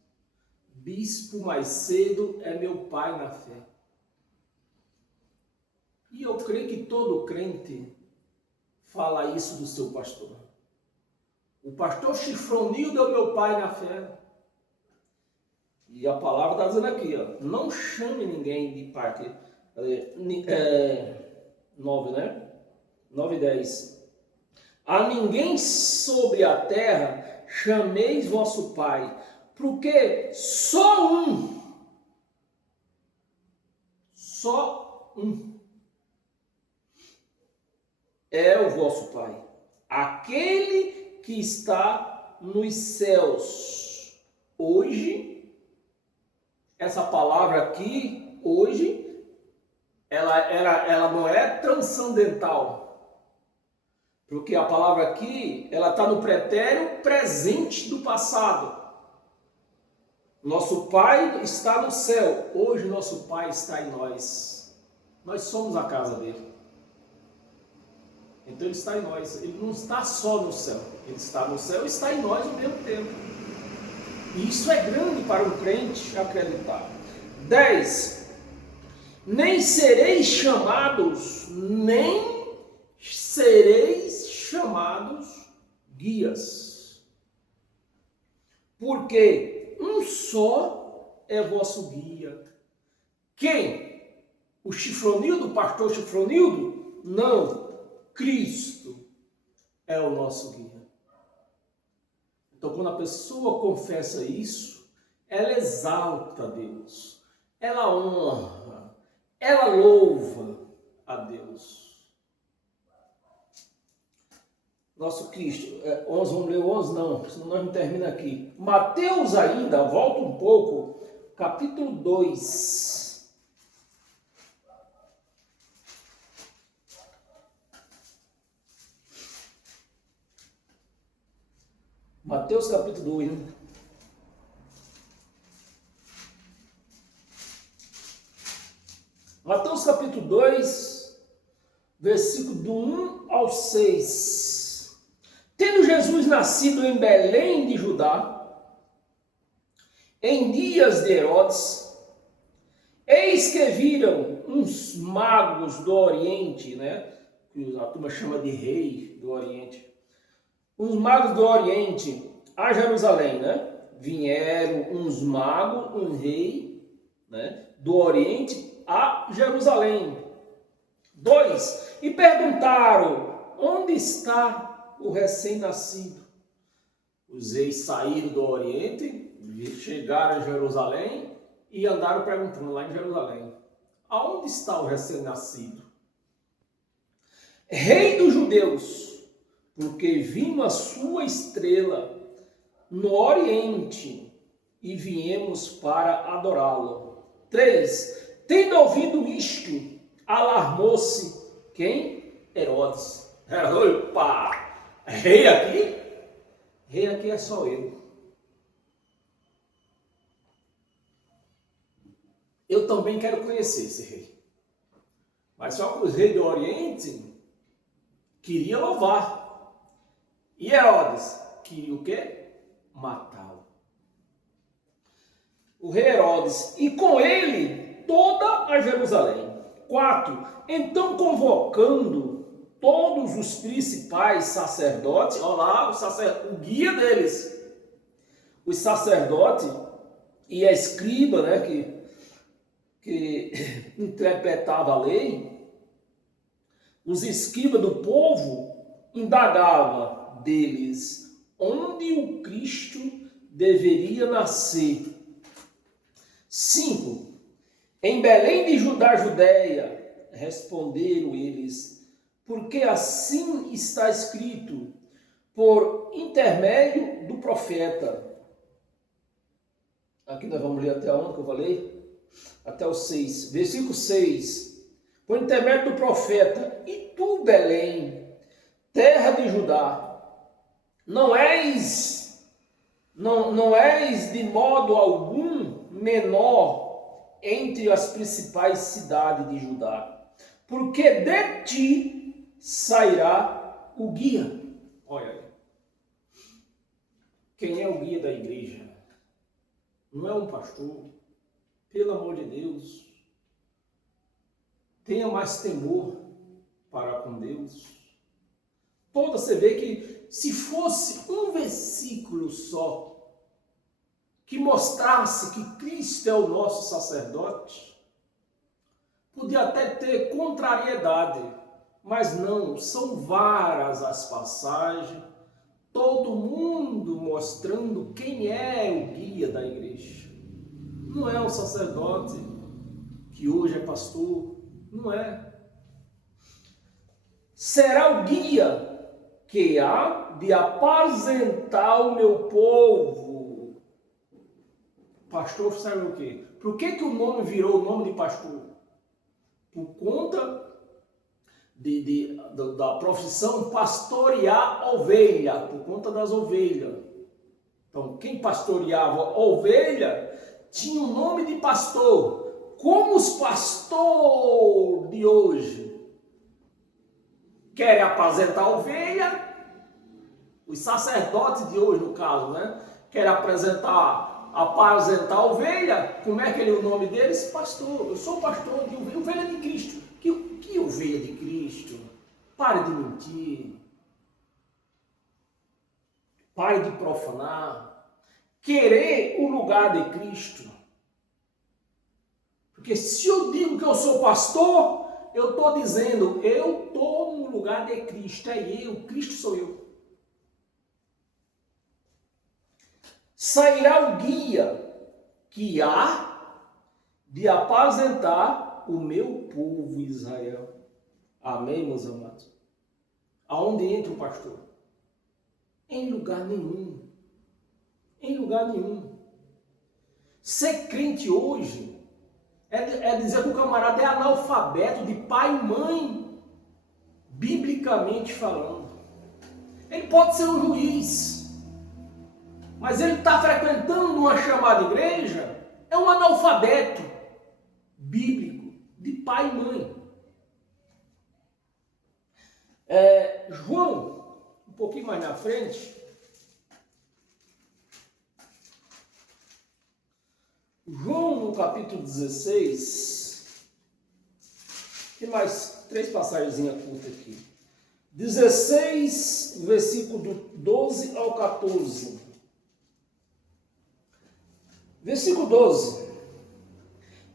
Bispo mais cedo é meu pai na fé. E eu creio que todo crente fala isso do seu pastor. O pastor Chifronildo é o meu pai na fé. E a palavra está dizendo aqui, não chame ninguém de pai. 9, né? 9 e 10. A ninguém sobre a terra chameis vosso pai, porque só um é o vosso pai, aquele que está nos céus. Hoje, essa palavra aqui, hoje, ela não é transcendental. Porque a palavra aqui, ela está no pretérito presente do passado. Nosso Pai está no céu. Hoje nosso Pai está em nós. Nós somos a casa dele. Então ele está em nós. Ele não está só no céu. Ele está no céu e está em nós ao mesmo tempo. E isso é grande para um crente acreditar. 10. Nem sereis chamados guias, porque um só é vosso guia. Quem? O Chifronildo, o pastor Chifronildo? Não, Cristo é o nosso guia. Então, quando a pessoa confessa isso, ela exalta a Deus, ela honra, ela louva a Deus. nosso Cristo. 11, vamos ler o 11? Não, senão nós não termina aqui. Mateus ainda, volta um pouco, capítulo 2. Mateus capítulo 2, né? Mateus capítulo 2, versículo do 1 ao 6. Tendo Jesus nascido em Belém de Judá, em dias de Herodes, eis que viram uns magos do Oriente, né? Que a turma chama de rei do Oriente. Uns magos do Oriente a Jerusalém, né? Vieram uns magos, um rei, né? Do Oriente a Jerusalém. 2. E perguntaram: onde está o recém-nascido? Os reis saíram do Oriente, chegaram a Jerusalém e andaram perguntando lá em Jerusalém: aonde está o recém-nascido? Rei dos judeus, porque vimos a sua estrela no Oriente e viemos para adorá-lo. 3. Tendo ouvido isto, alarmou-se quem? Herodes. Opa! Rei aqui? Rei aqui é só eu. Eu também quero conhecer esse rei. Mas só que os reis do Oriente queriam louvar. E Herodes queria o quê? Matá-lo. O rei Herodes, e com ele toda a Jerusalém. 4. Então convocando todos os principais sacerdotes, olha lá o guia deles, os sacerdotes e a escriba, né, que interpretava a lei, os escribas do povo indagavam deles onde o Cristo deveria nascer. 5. Em Belém de Judá, Judéia, responderam eles, porque assim está escrito, por intermédio do profeta. Aqui nós vamos ler até onde que eu falei? Até o 6. Versículo 6. Por intermédio do profeta, e tu, Belém, terra de Judá, não és de modo algum menor entre as principais cidades de Judá, porque de ti sairá o guia. Olha aí. Quem é o guia da igreja? Não é um pastor. Pelo amor de Deus. Tenha mais temor para com Deus. Toda você vê que se fosse um versículo só que mostrasse que Cristo é o nosso sacerdote, podia até ter contrariedade, mas não, são várias as passagens, todo mundo mostrando quem é o guia da igreja. Não é um sacerdote que hoje é pastor, não é. Será o guia que há de apacentar o meu povo. Pastor sabe o quê? Por que o nome virou o nome de pastor? Por conta da profissão pastorear ovelha, por conta das ovelhas. Então, quem pastoreava ovelha tinha o nome de pastor. Como os pastores de hoje querem apacentar a ovelha, os sacerdotes de hoje, no caso, né, querem apacentar a ovelha, como é que é o nome deles? Pastor. Eu sou pastor de ovelha de Cristo. Que ovelha de Cristo? Pare de mentir. Pare de profanar. Querer o lugar de Cristo. Porque se eu digo que eu sou pastor, eu estou dizendo, eu estou no lugar de Cristo. É eu, Cristo sou eu. Sairá o guia que há de apacentar o meu povo Israel. Amém, meus amados? Aonde entra o pastor? Em lugar nenhum. Em lugar nenhum. Ser crente hoje é dizer que o camarada é analfabeto de pai e mãe, biblicamente falando. Ele pode ser um juiz, mas ele está frequentando uma chamada igreja, é um analfabeto bíblico de pai e mãe. João, um pouquinho mais na frente, João no capítulo 16, tem mais 3 passagens curtas aqui. 16, versículo do 12 ao 14. Versículo 12.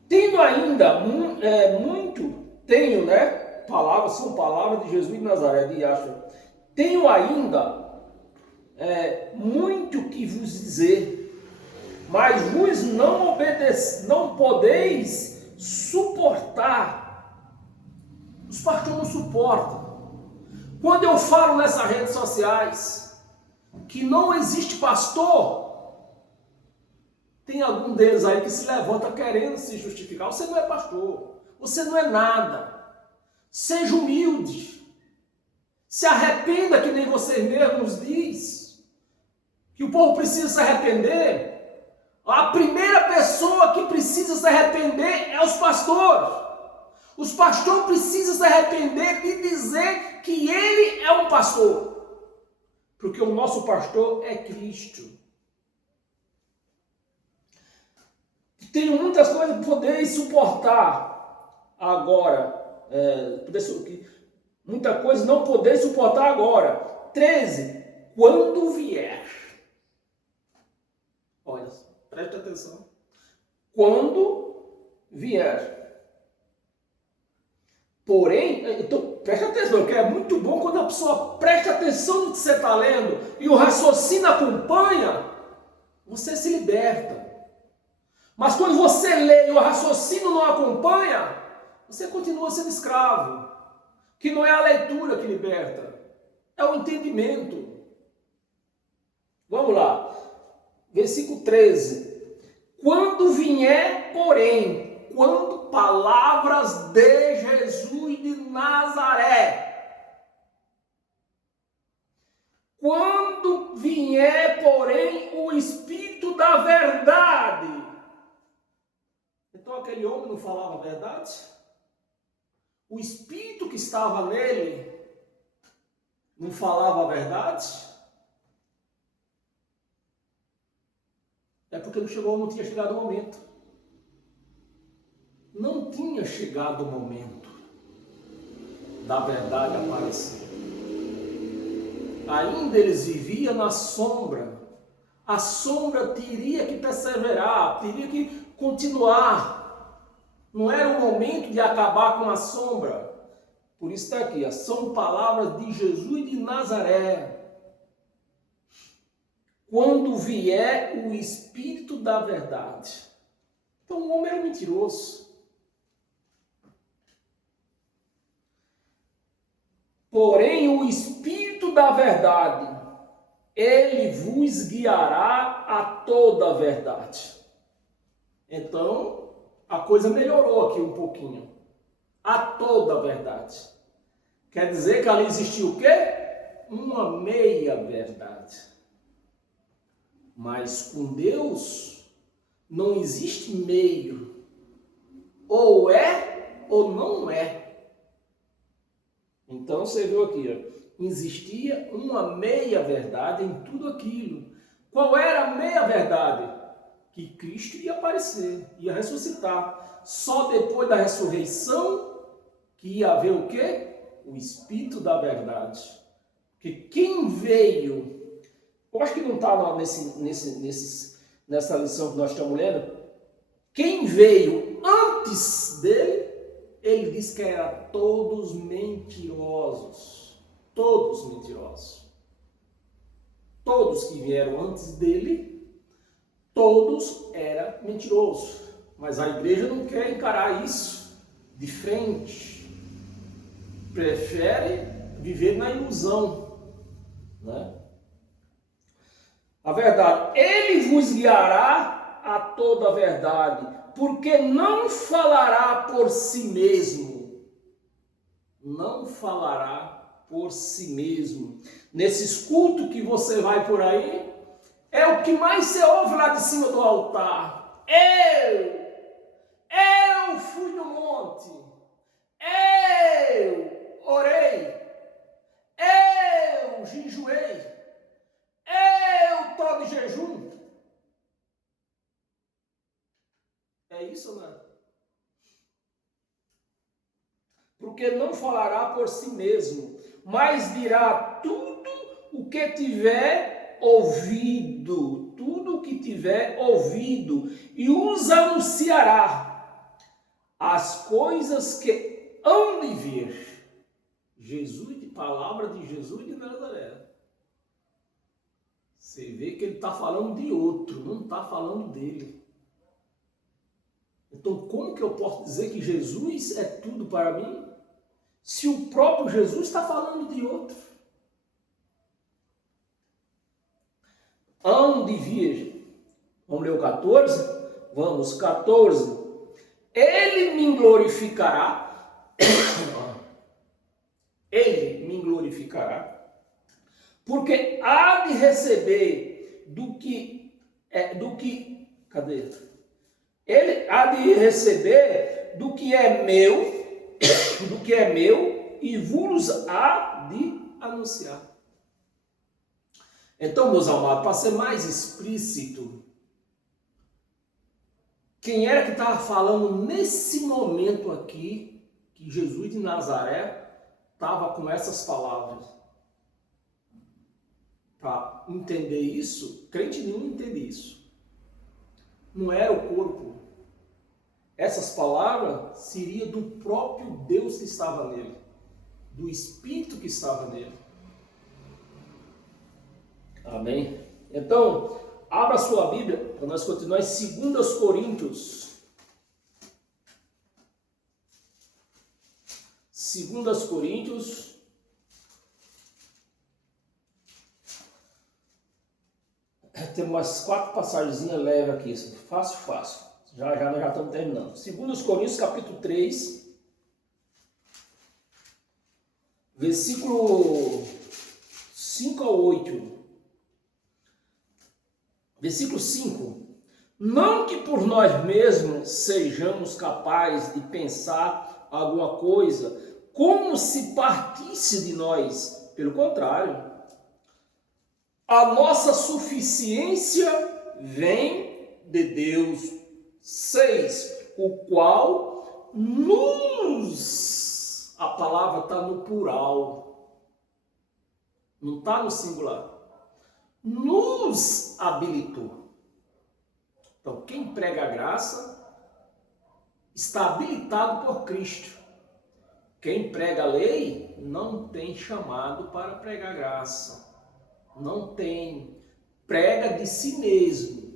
Tendo ainda são palavras de Jesus de Nazaré, de Yahshua. Tenho ainda muito que vos dizer, mas vos não podeis suportar. Os pastores não suportam. Quando eu falo nessas redes sociais que não existe pastor, tem algum deles aí que se levanta querendo se justificar. Você não é pastor, você não é nada. Seja humilde. Se arrependa, que nem você mesmo nos diz. Que o povo precisa se arrepender. A primeira pessoa que precisa se arrepender é os pastores. Os pastores precisam se arrepender de dizer que ele é um pastor. Porque o nosso pastor é Cristo. Tenho muitas coisas que poder suportar agora. Muita coisa não poder suportar agora. 13. Quando vier. Olha, preste atenção. Quando vier. Porém, preste atenção, porque é muito bom quando a pessoa presta atenção no que você está lendo e o raciocínio acompanha, você se liberta. Mas quando você lê e o raciocínio não acompanha, você continua sendo escravo. Que não é a leitura que liberta, é o entendimento. Vamos lá. Versículo 13. Quando vier, porém, quando palavras de Jesus de Nazaré. Quando vier, porém, o Espírito da verdade. Então aquele homem não falava a verdade? O Espírito que estava nele não falava a verdade? É porque não tinha chegado o momento. Não tinha chegado o momento da verdade aparecer. Ainda eles viviam na sombra. A sombra teria que perseverar, teria que continuar. Não era o momento de acabar com a sombra. Por isso está aqui, são palavras de Jesus de Nazaré. Quando vier o Espírito da verdade. Então o homem era mentiroso. Porém o Espírito da verdade, ele vos guiará a toda a verdade. Então, a coisa melhorou aqui um pouquinho. A toda a verdade. Quer dizer que ali existiu o quê? Uma meia verdade. Mas com Deus não existe meio. Ou é ou não é. Então você viu aqui, existia uma meia verdade em tudo aquilo. Qual era a meia verdade? Que Cristo ia aparecer, ia ressuscitar. Só depois da ressurreição que ia haver o quê? O Espírito da verdade. Porque quem veio, eu acho que não está nessa lição que nós estamos lendo, quem veio antes dele, ele diz que eram todos mentirosos. Todos mentirosos. Todos que vieram antes dele, todos eram mentirosos. Mas a igreja não quer encarar isso de frente. Prefere viver na ilusão, né? A verdade. Ele vos guiará a toda a verdade, porque não falará por si mesmo. Não falará por si mesmo. Nesses cultos que você vai por aí, é o que mais você ouve lá de cima do altar. Eu fui no monte. Eu orei. Eu jejuei. Eu estou de jejum. É isso, né? Porque não falará por si mesmo, mas dirá tudo o que tiver ouvido, tudo o que tiver ouvido, e os anunciará as coisas que hão de vir. Jesus, de palavra de Jesus de Nazaré. Você vê que ele está falando de outro, não está falando dele. Então, como que eu posso dizer que Jesus é tudo para mim, se o próprio Jesus está falando de outro? Hão de vir. Vamos ler o 14? Vamos, 14. Ele me glorificará. Ele me glorificará. Porque há de receber cadê? Ele há de receber do que é meu, e vos há de anunciar. Então, meus amados, para ser mais explícito, quem era que estava falando nesse momento aqui, que Jesus de Nazaré estava com essas palavras? Para entender isso, crente nenhum entende isso. Não era o corpo. Essas palavras seriam do próprio Deus que estava nele, do Espírito que estava nele. Amém? Então, abra sua Bíblia para nós continuar em 2 Coríntios. 2 Coríntios. Tem umas 4 passagens leves aqui, fácil. Já nós já estamos terminando. 2 Coríntios, capítulo 3, versículo 5 a 8. Versículo 5. Não que por nós mesmos sejamos capazes de pensar alguma coisa como se partisse de nós. Pelo contrário, a nossa suficiência vem de Deus. 6. O qual nos... A palavra está no plural. Não está no singular. Nos habilitou. Então, quem prega a graça está habilitado por Cristo. Quem prega a lei não tem chamado para pregar graça. Não tem. Prega de si mesmo.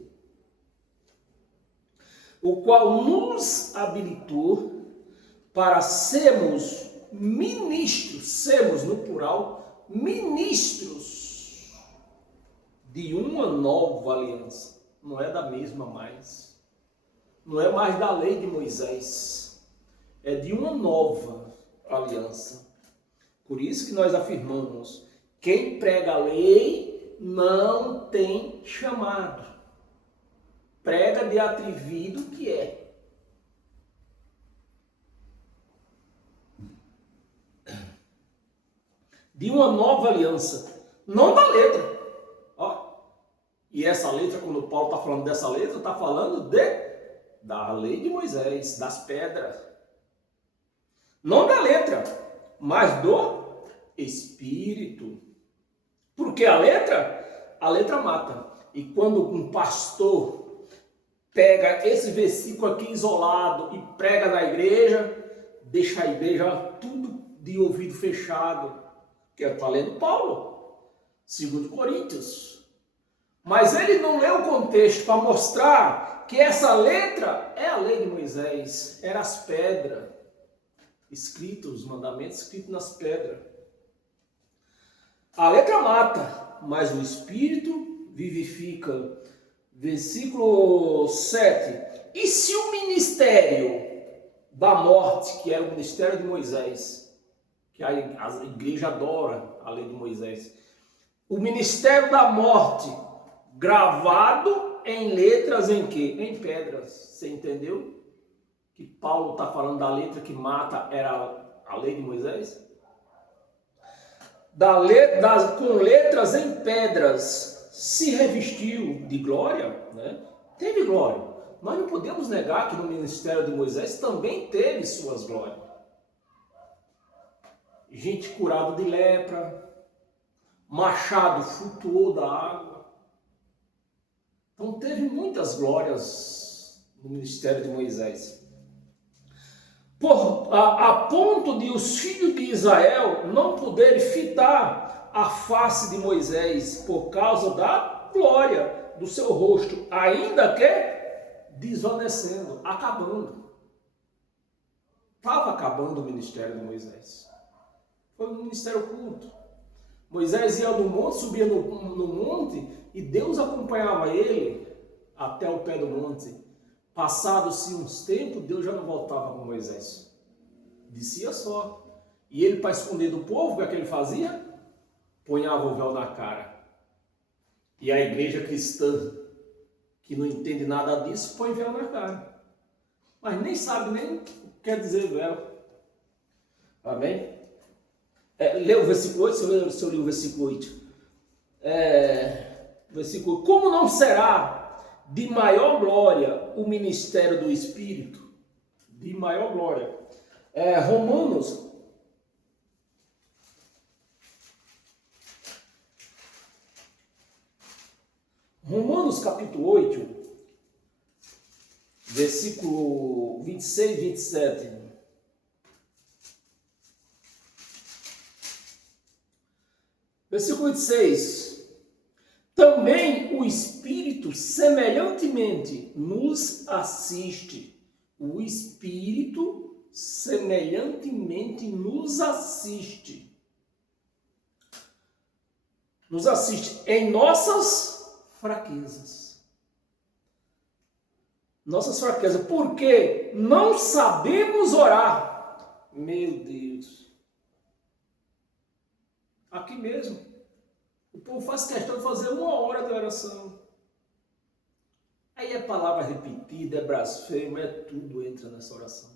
O qual nos habilitou para sermos no plural, ministros de uma nova aliança. Não é da mesma mais. Não é mais da lei de Moisés. É de uma nova aliança. Por isso que nós afirmamos, quem prega a lei não tem chamado. Prega de atrevido que é. De uma nova aliança. Não da letra. Ó. E essa letra, quando Paulo está falando dessa letra, está falando da lei de Moisés, das pedras. Não da letra, mas do Espírito. Porque a letra mata. E quando um pastor pega esse versículo aqui isolado e prega na igreja, deixa a igreja tudo de ouvido fechado. Que está lendo Paulo, 2 Coríntios. Mas ele não leu o contexto para mostrar que essa letra é a lei de Moisés, era as pedras escritas, os mandamentos escritos nas pedras. A letra mata, mas o Espírito vivifica. Versículo 7. E se o ministério da morte, que era o ministério de Moisés, que a igreja adora a lei de Moisés, o ministério da morte gravado em letras em quê? Em pedras. Você entendeu? Que Paulo está falando da letra que mata era a lei de Moisés? Com letras em pedras se revestiu de glória, né? Teve glória. Nós não podemos negar que no ministério de Moisés também teve suas glórias. Gente curada de lepra, machado flutuou da água. Então teve muitas glórias no ministério de Moisés. A ponto de os filhos de Israel não poderem fitar a face de Moisés por causa da glória do seu rosto, ainda que desvanecendo, acabando. Estava acabando o ministério de Moisés. Foi um ministério oculto. Moisés ia no monte, subia no monte, e Deus acompanhava ele até o pé do monte. Passados-se uns tempos, Deus já não voltava com Moisés. Descia só. E ele, para esconder do povo, o que ele fazia? Ponhava o véu na cara. E a igreja cristã, que não entende nada disso, põe véu na cara. Mas nem sabe nem o que quer dizer véu. Amém? Lê o versículo 8, se eu li o versículo 8. Versículo: como não será de maior glória o ministério do Espírito? De maior glória. Romanos capítulo 8, versículo 26 e 27. Versículo 26. Também o Espírito semelhantemente nos assiste. O Espírito semelhantemente nos assiste. Nos assiste em nossas fraquezas. Nossas fraquezas. Porque não sabemos orar. Meu Deus. Aqui mesmo. O povo faz questão de fazer 1 hora de oração. Aí é palavra repetida, é blasfêmia, tudo entra nessa oração.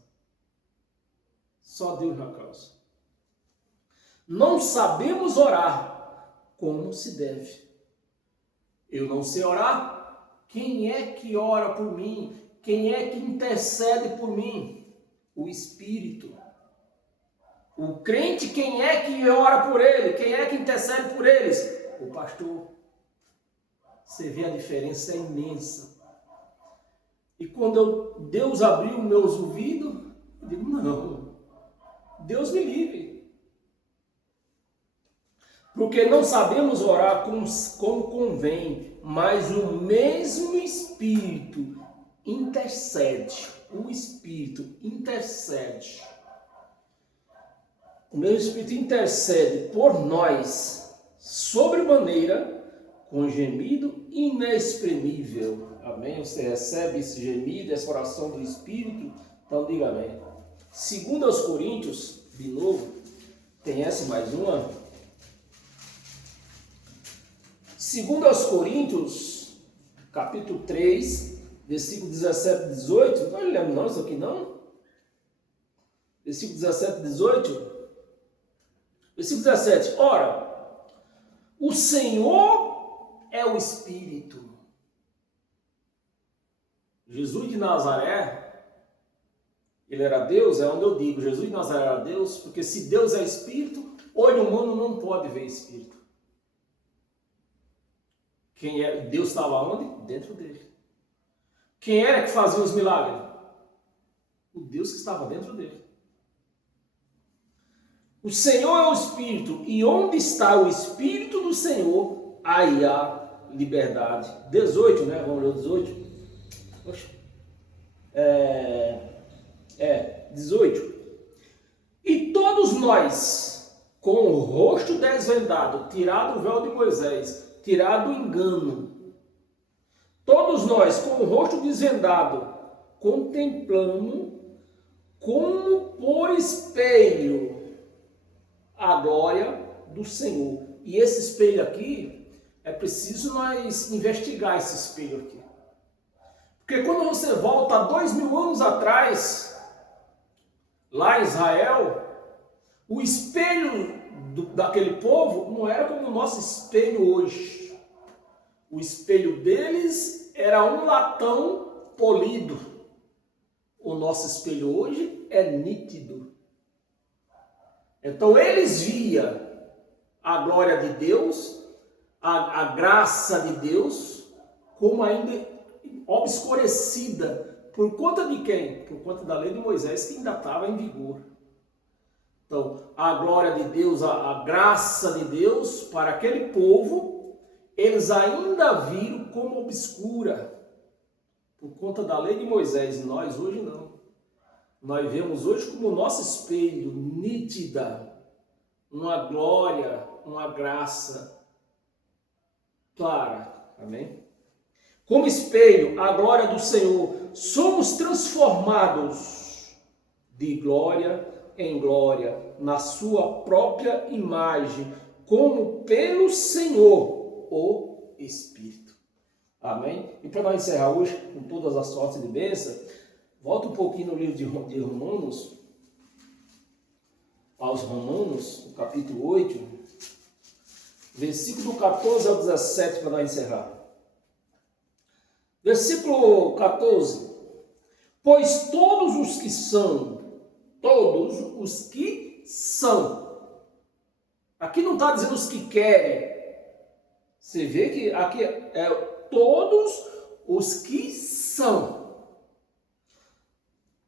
Só Deus na causa. Não sabemos orar como se deve. Eu não sei orar? Quem é que ora por mim? Quem é que intercede por mim? O Espírito. O crente, quem é que ora por ele? Quem é que intercede por eles? O pastor. Você vê a diferença é imensa. E quando Deus abriu meus ouvidos, eu digo, não, Deus me livre. Porque não sabemos orar como convém, mas o mesmo Espírito intercede. O Espírito intercede. O mesmo Espírito intercede por nós, sobremaneira, com gemido inexprimível. Amém? Você recebe esse gemido, essa oração do Espírito? Então diga amém. 2 Coríntios, de novo, tem essa mais uma. 2 Coríntios, capítulo 3, versículo 17 e 18. Não lembro não isso aqui não. Versículo 17 e 18. Versículo 17. Ora, o Senhor é o Espírito. Jesus de Nazaré, ele era Deus, é onde eu digo, Jesus de Nazaré era Deus, porque se Deus é Espírito, olho humano não pode ver Espírito. Deus estava onde? Dentro dele. Quem era que fazia os milagres? O Deus que estava dentro dele. O Senhor é o Espírito, e onde está o Espírito do Senhor, aí há liberdade. 18, né? Vamos ler o 18. 18. E todos nós, com o rosto desvendado, tirado o véu de Moisés, tirar do engano. Todos nós, com o rosto desvendado, contemplamos como por espelho a glória do Senhor. E esse espelho aqui, é preciso nós investigar esse espelho aqui. Porque quando você volta a 2000 anos atrás, lá em Israel, o espelho daquele povo não era como o nosso espelho hoje. O espelho deles era um latão polido. O nosso espelho hoje é nítido. Então eles viam a glória de Deus, a graça de Deus, como ainda obscurecida. Por conta de quem? Por conta da lei de Moisés, que ainda estava em vigor. Então, a glória de Deus, a graça de Deus para aquele povo, eles ainda viram como obscura. Por conta da lei de Moisés. E nós hoje não. Nós vemos hoje como o nosso espelho, nítida, uma glória, uma graça clara. Amém? Como espelho, a glória do Senhor, somos transformados de glória em glória, na sua própria imagem, como pelo Senhor, o Espírito. Amém? E para nós encerrar hoje, com todas as sortes de bênção, volta um pouquinho no livro de Romanos, aos Romanos, no capítulo 8, versículo do 14 ao 17, para nós encerrar. Versículo 14. Pois todos os que são, aqui não está dizendo os que querem, você vê que aqui é todos os que são.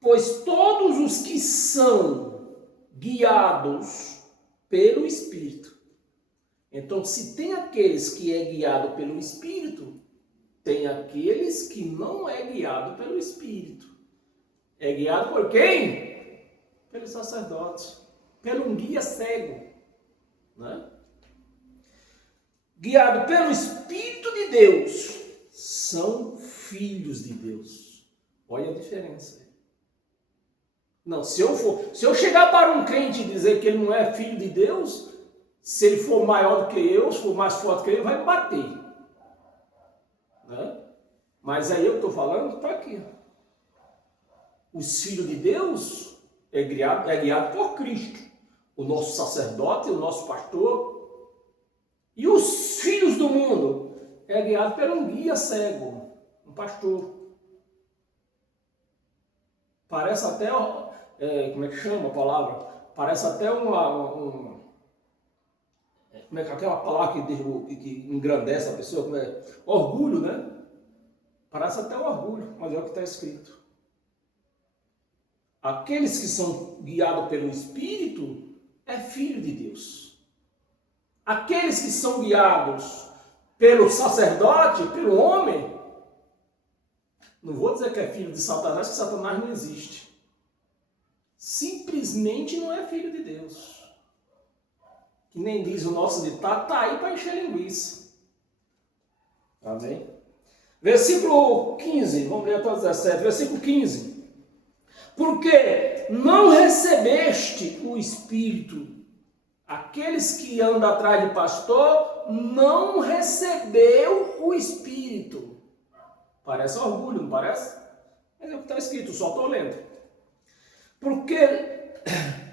Pois todos os que são guiados pelo Espírito. Então, se tem aqueles que é guiado pelo Espírito, tem aqueles que não é guiado pelo Espírito. É guiado por quem? Pelo sacerdote. Pelo um guia cego. Né? Guiado pelo Espírito de Deus, são filhos de Deus. Olha a diferença. Não, se eu chegar para um crente e dizer que ele não é filho de Deus, se ele for maior do que eu, se for mais forte que ele vai me bater. Né? Mas aí eu estou falando, está aqui. Os filhos de Deus é guiado por Cristo. O nosso sacerdote, o nosso pastor. E os filhos do mundo é guiado por um guia cego, um pastor. Parece até, como é que chama a palavra? Parece até como é que aquela palavra que engrandece a pessoa, como é? Orgulho, né? Parece até um orgulho, mas é o que está escrito. Aqueles que são guiados pelo Espírito é filho de Deus. Aqueles que são guiados pelo sacerdote, pelo homem, não vou dizer que é filho de Satanás, que Satanás não existe. Simplesmente não é filho de Deus. Que nem diz o nosso ditado, está aí para encher linguiça. Amém? Versículo 15, vamos ler até o 17, versículo 15. Porque não recebeste o Espírito. Aqueles que andam atrás de pastor, não recebeu o Espírito. Parece orgulho, não parece? Mas é o que está escrito, só estou lendo.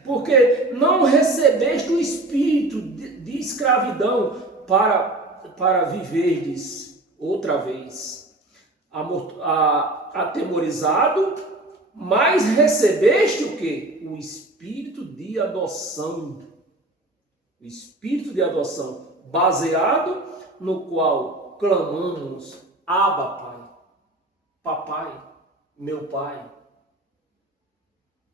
Porque não recebeste o espírito de escravidão para viverdes outra vez, atemorizado, mas recebeste o quê? O espírito de adoção. O espírito de adoção, baseado no qual clamamos, Abba, Pai, Papai, meu Pai.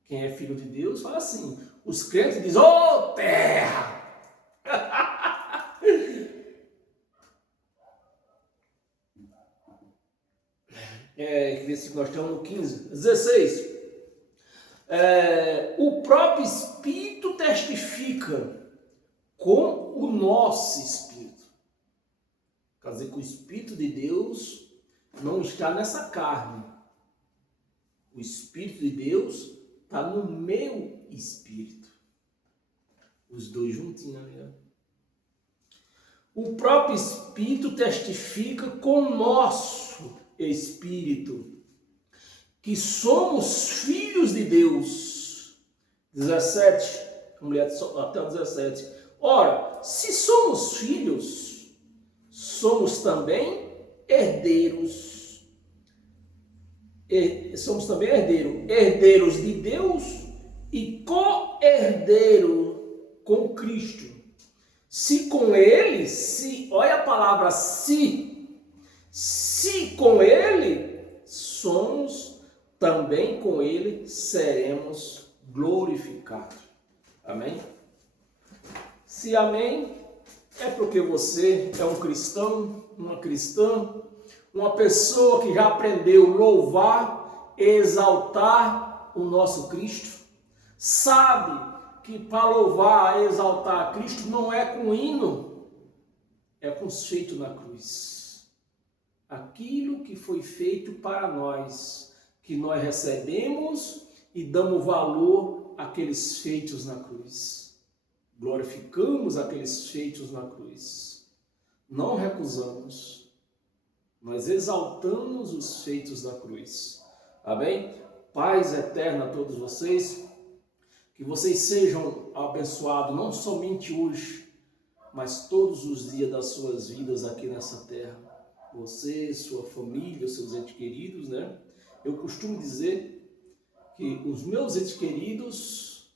Quem é filho de Deus fala assim. Os crentes dizem, ô terra! Que versículo nós estamos no 15. 16. O próprio Espírito testifica com o nosso Espírito. Quer dizer que o Espírito de Deus não está nessa carne. O Espírito de Deus está no meu espírito. Os dois juntinhos, né? O próprio Espírito testifica com o nosso espírito que somos filhos de Deus. 17, a mulher até o 17. Ora, se somos filhos, somos também herdeiros. Somos também herdeiros de Deus e co-herdeiro com Cristo. Se com ele, olha a palavra se com ele somos, também com ele seremos glorificados. Amém? Se amém, é porque você é um cristão, uma cristã, uma pessoa que já aprendeu a louvar, exaltar o nosso Cristo, sabe que para louvar, exaltar a Cristo não é com hino, é com os feitos na cruz. Aquilo que foi feito para nós, que nós recebemos e damos valor àqueles feitos na cruz. Glorificamos aqueles feitos na cruz. Não recusamos. Nós exaltamos os feitos da cruz. Amém? Paz eterna a todos vocês. Que vocês sejam abençoados não somente hoje, mas todos os dias das suas vidas aqui nessa terra. Você, sua família, seus entes queridos, né? Eu costumo dizer que os meus entes queridos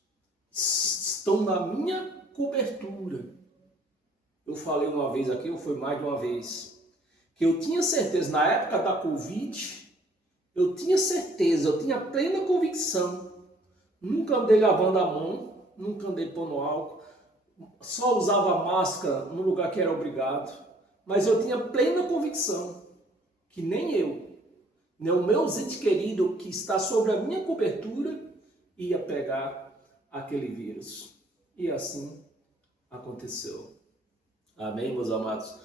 estão na minha cobertura. Eu falei uma vez aqui, ou foi mais de uma vez, que eu tinha certeza, na época da Covid, eu tinha certeza, eu tinha plena convicção. Nunca andei lavando a mão, nunca andei pondo álcool, só usava máscara no lugar que era obrigado. Mas eu tinha plena convicção que nem eu, nem o meu ente querido que está sobre a minha cobertura ia pegar aquele vírus. E assim aconteceu. Amém, meus amados?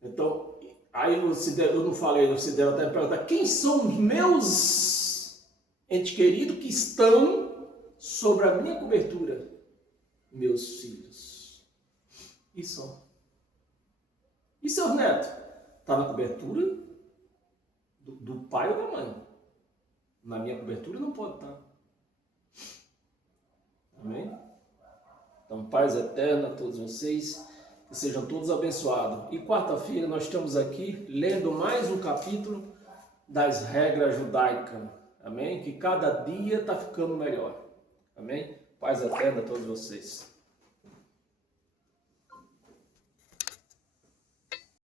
Então, aí eu não falei, você deve até me perguntar, quem são os meus entes queridos que estão sobre a minha cobertura? Meus filhos. E só. E seus netos? Está na cobertura do pai ou da mãe? Na minha cobertura não pode estar. Amém? Então, paz eterna a todos vocês. Que sejam todos abençoados. E quarta-feira nós estamos aqui lendo mais um capítulo das regras judaicas. Amém? Que cada dia está ficando melhor. Amém? Paz eterna a todos vocês.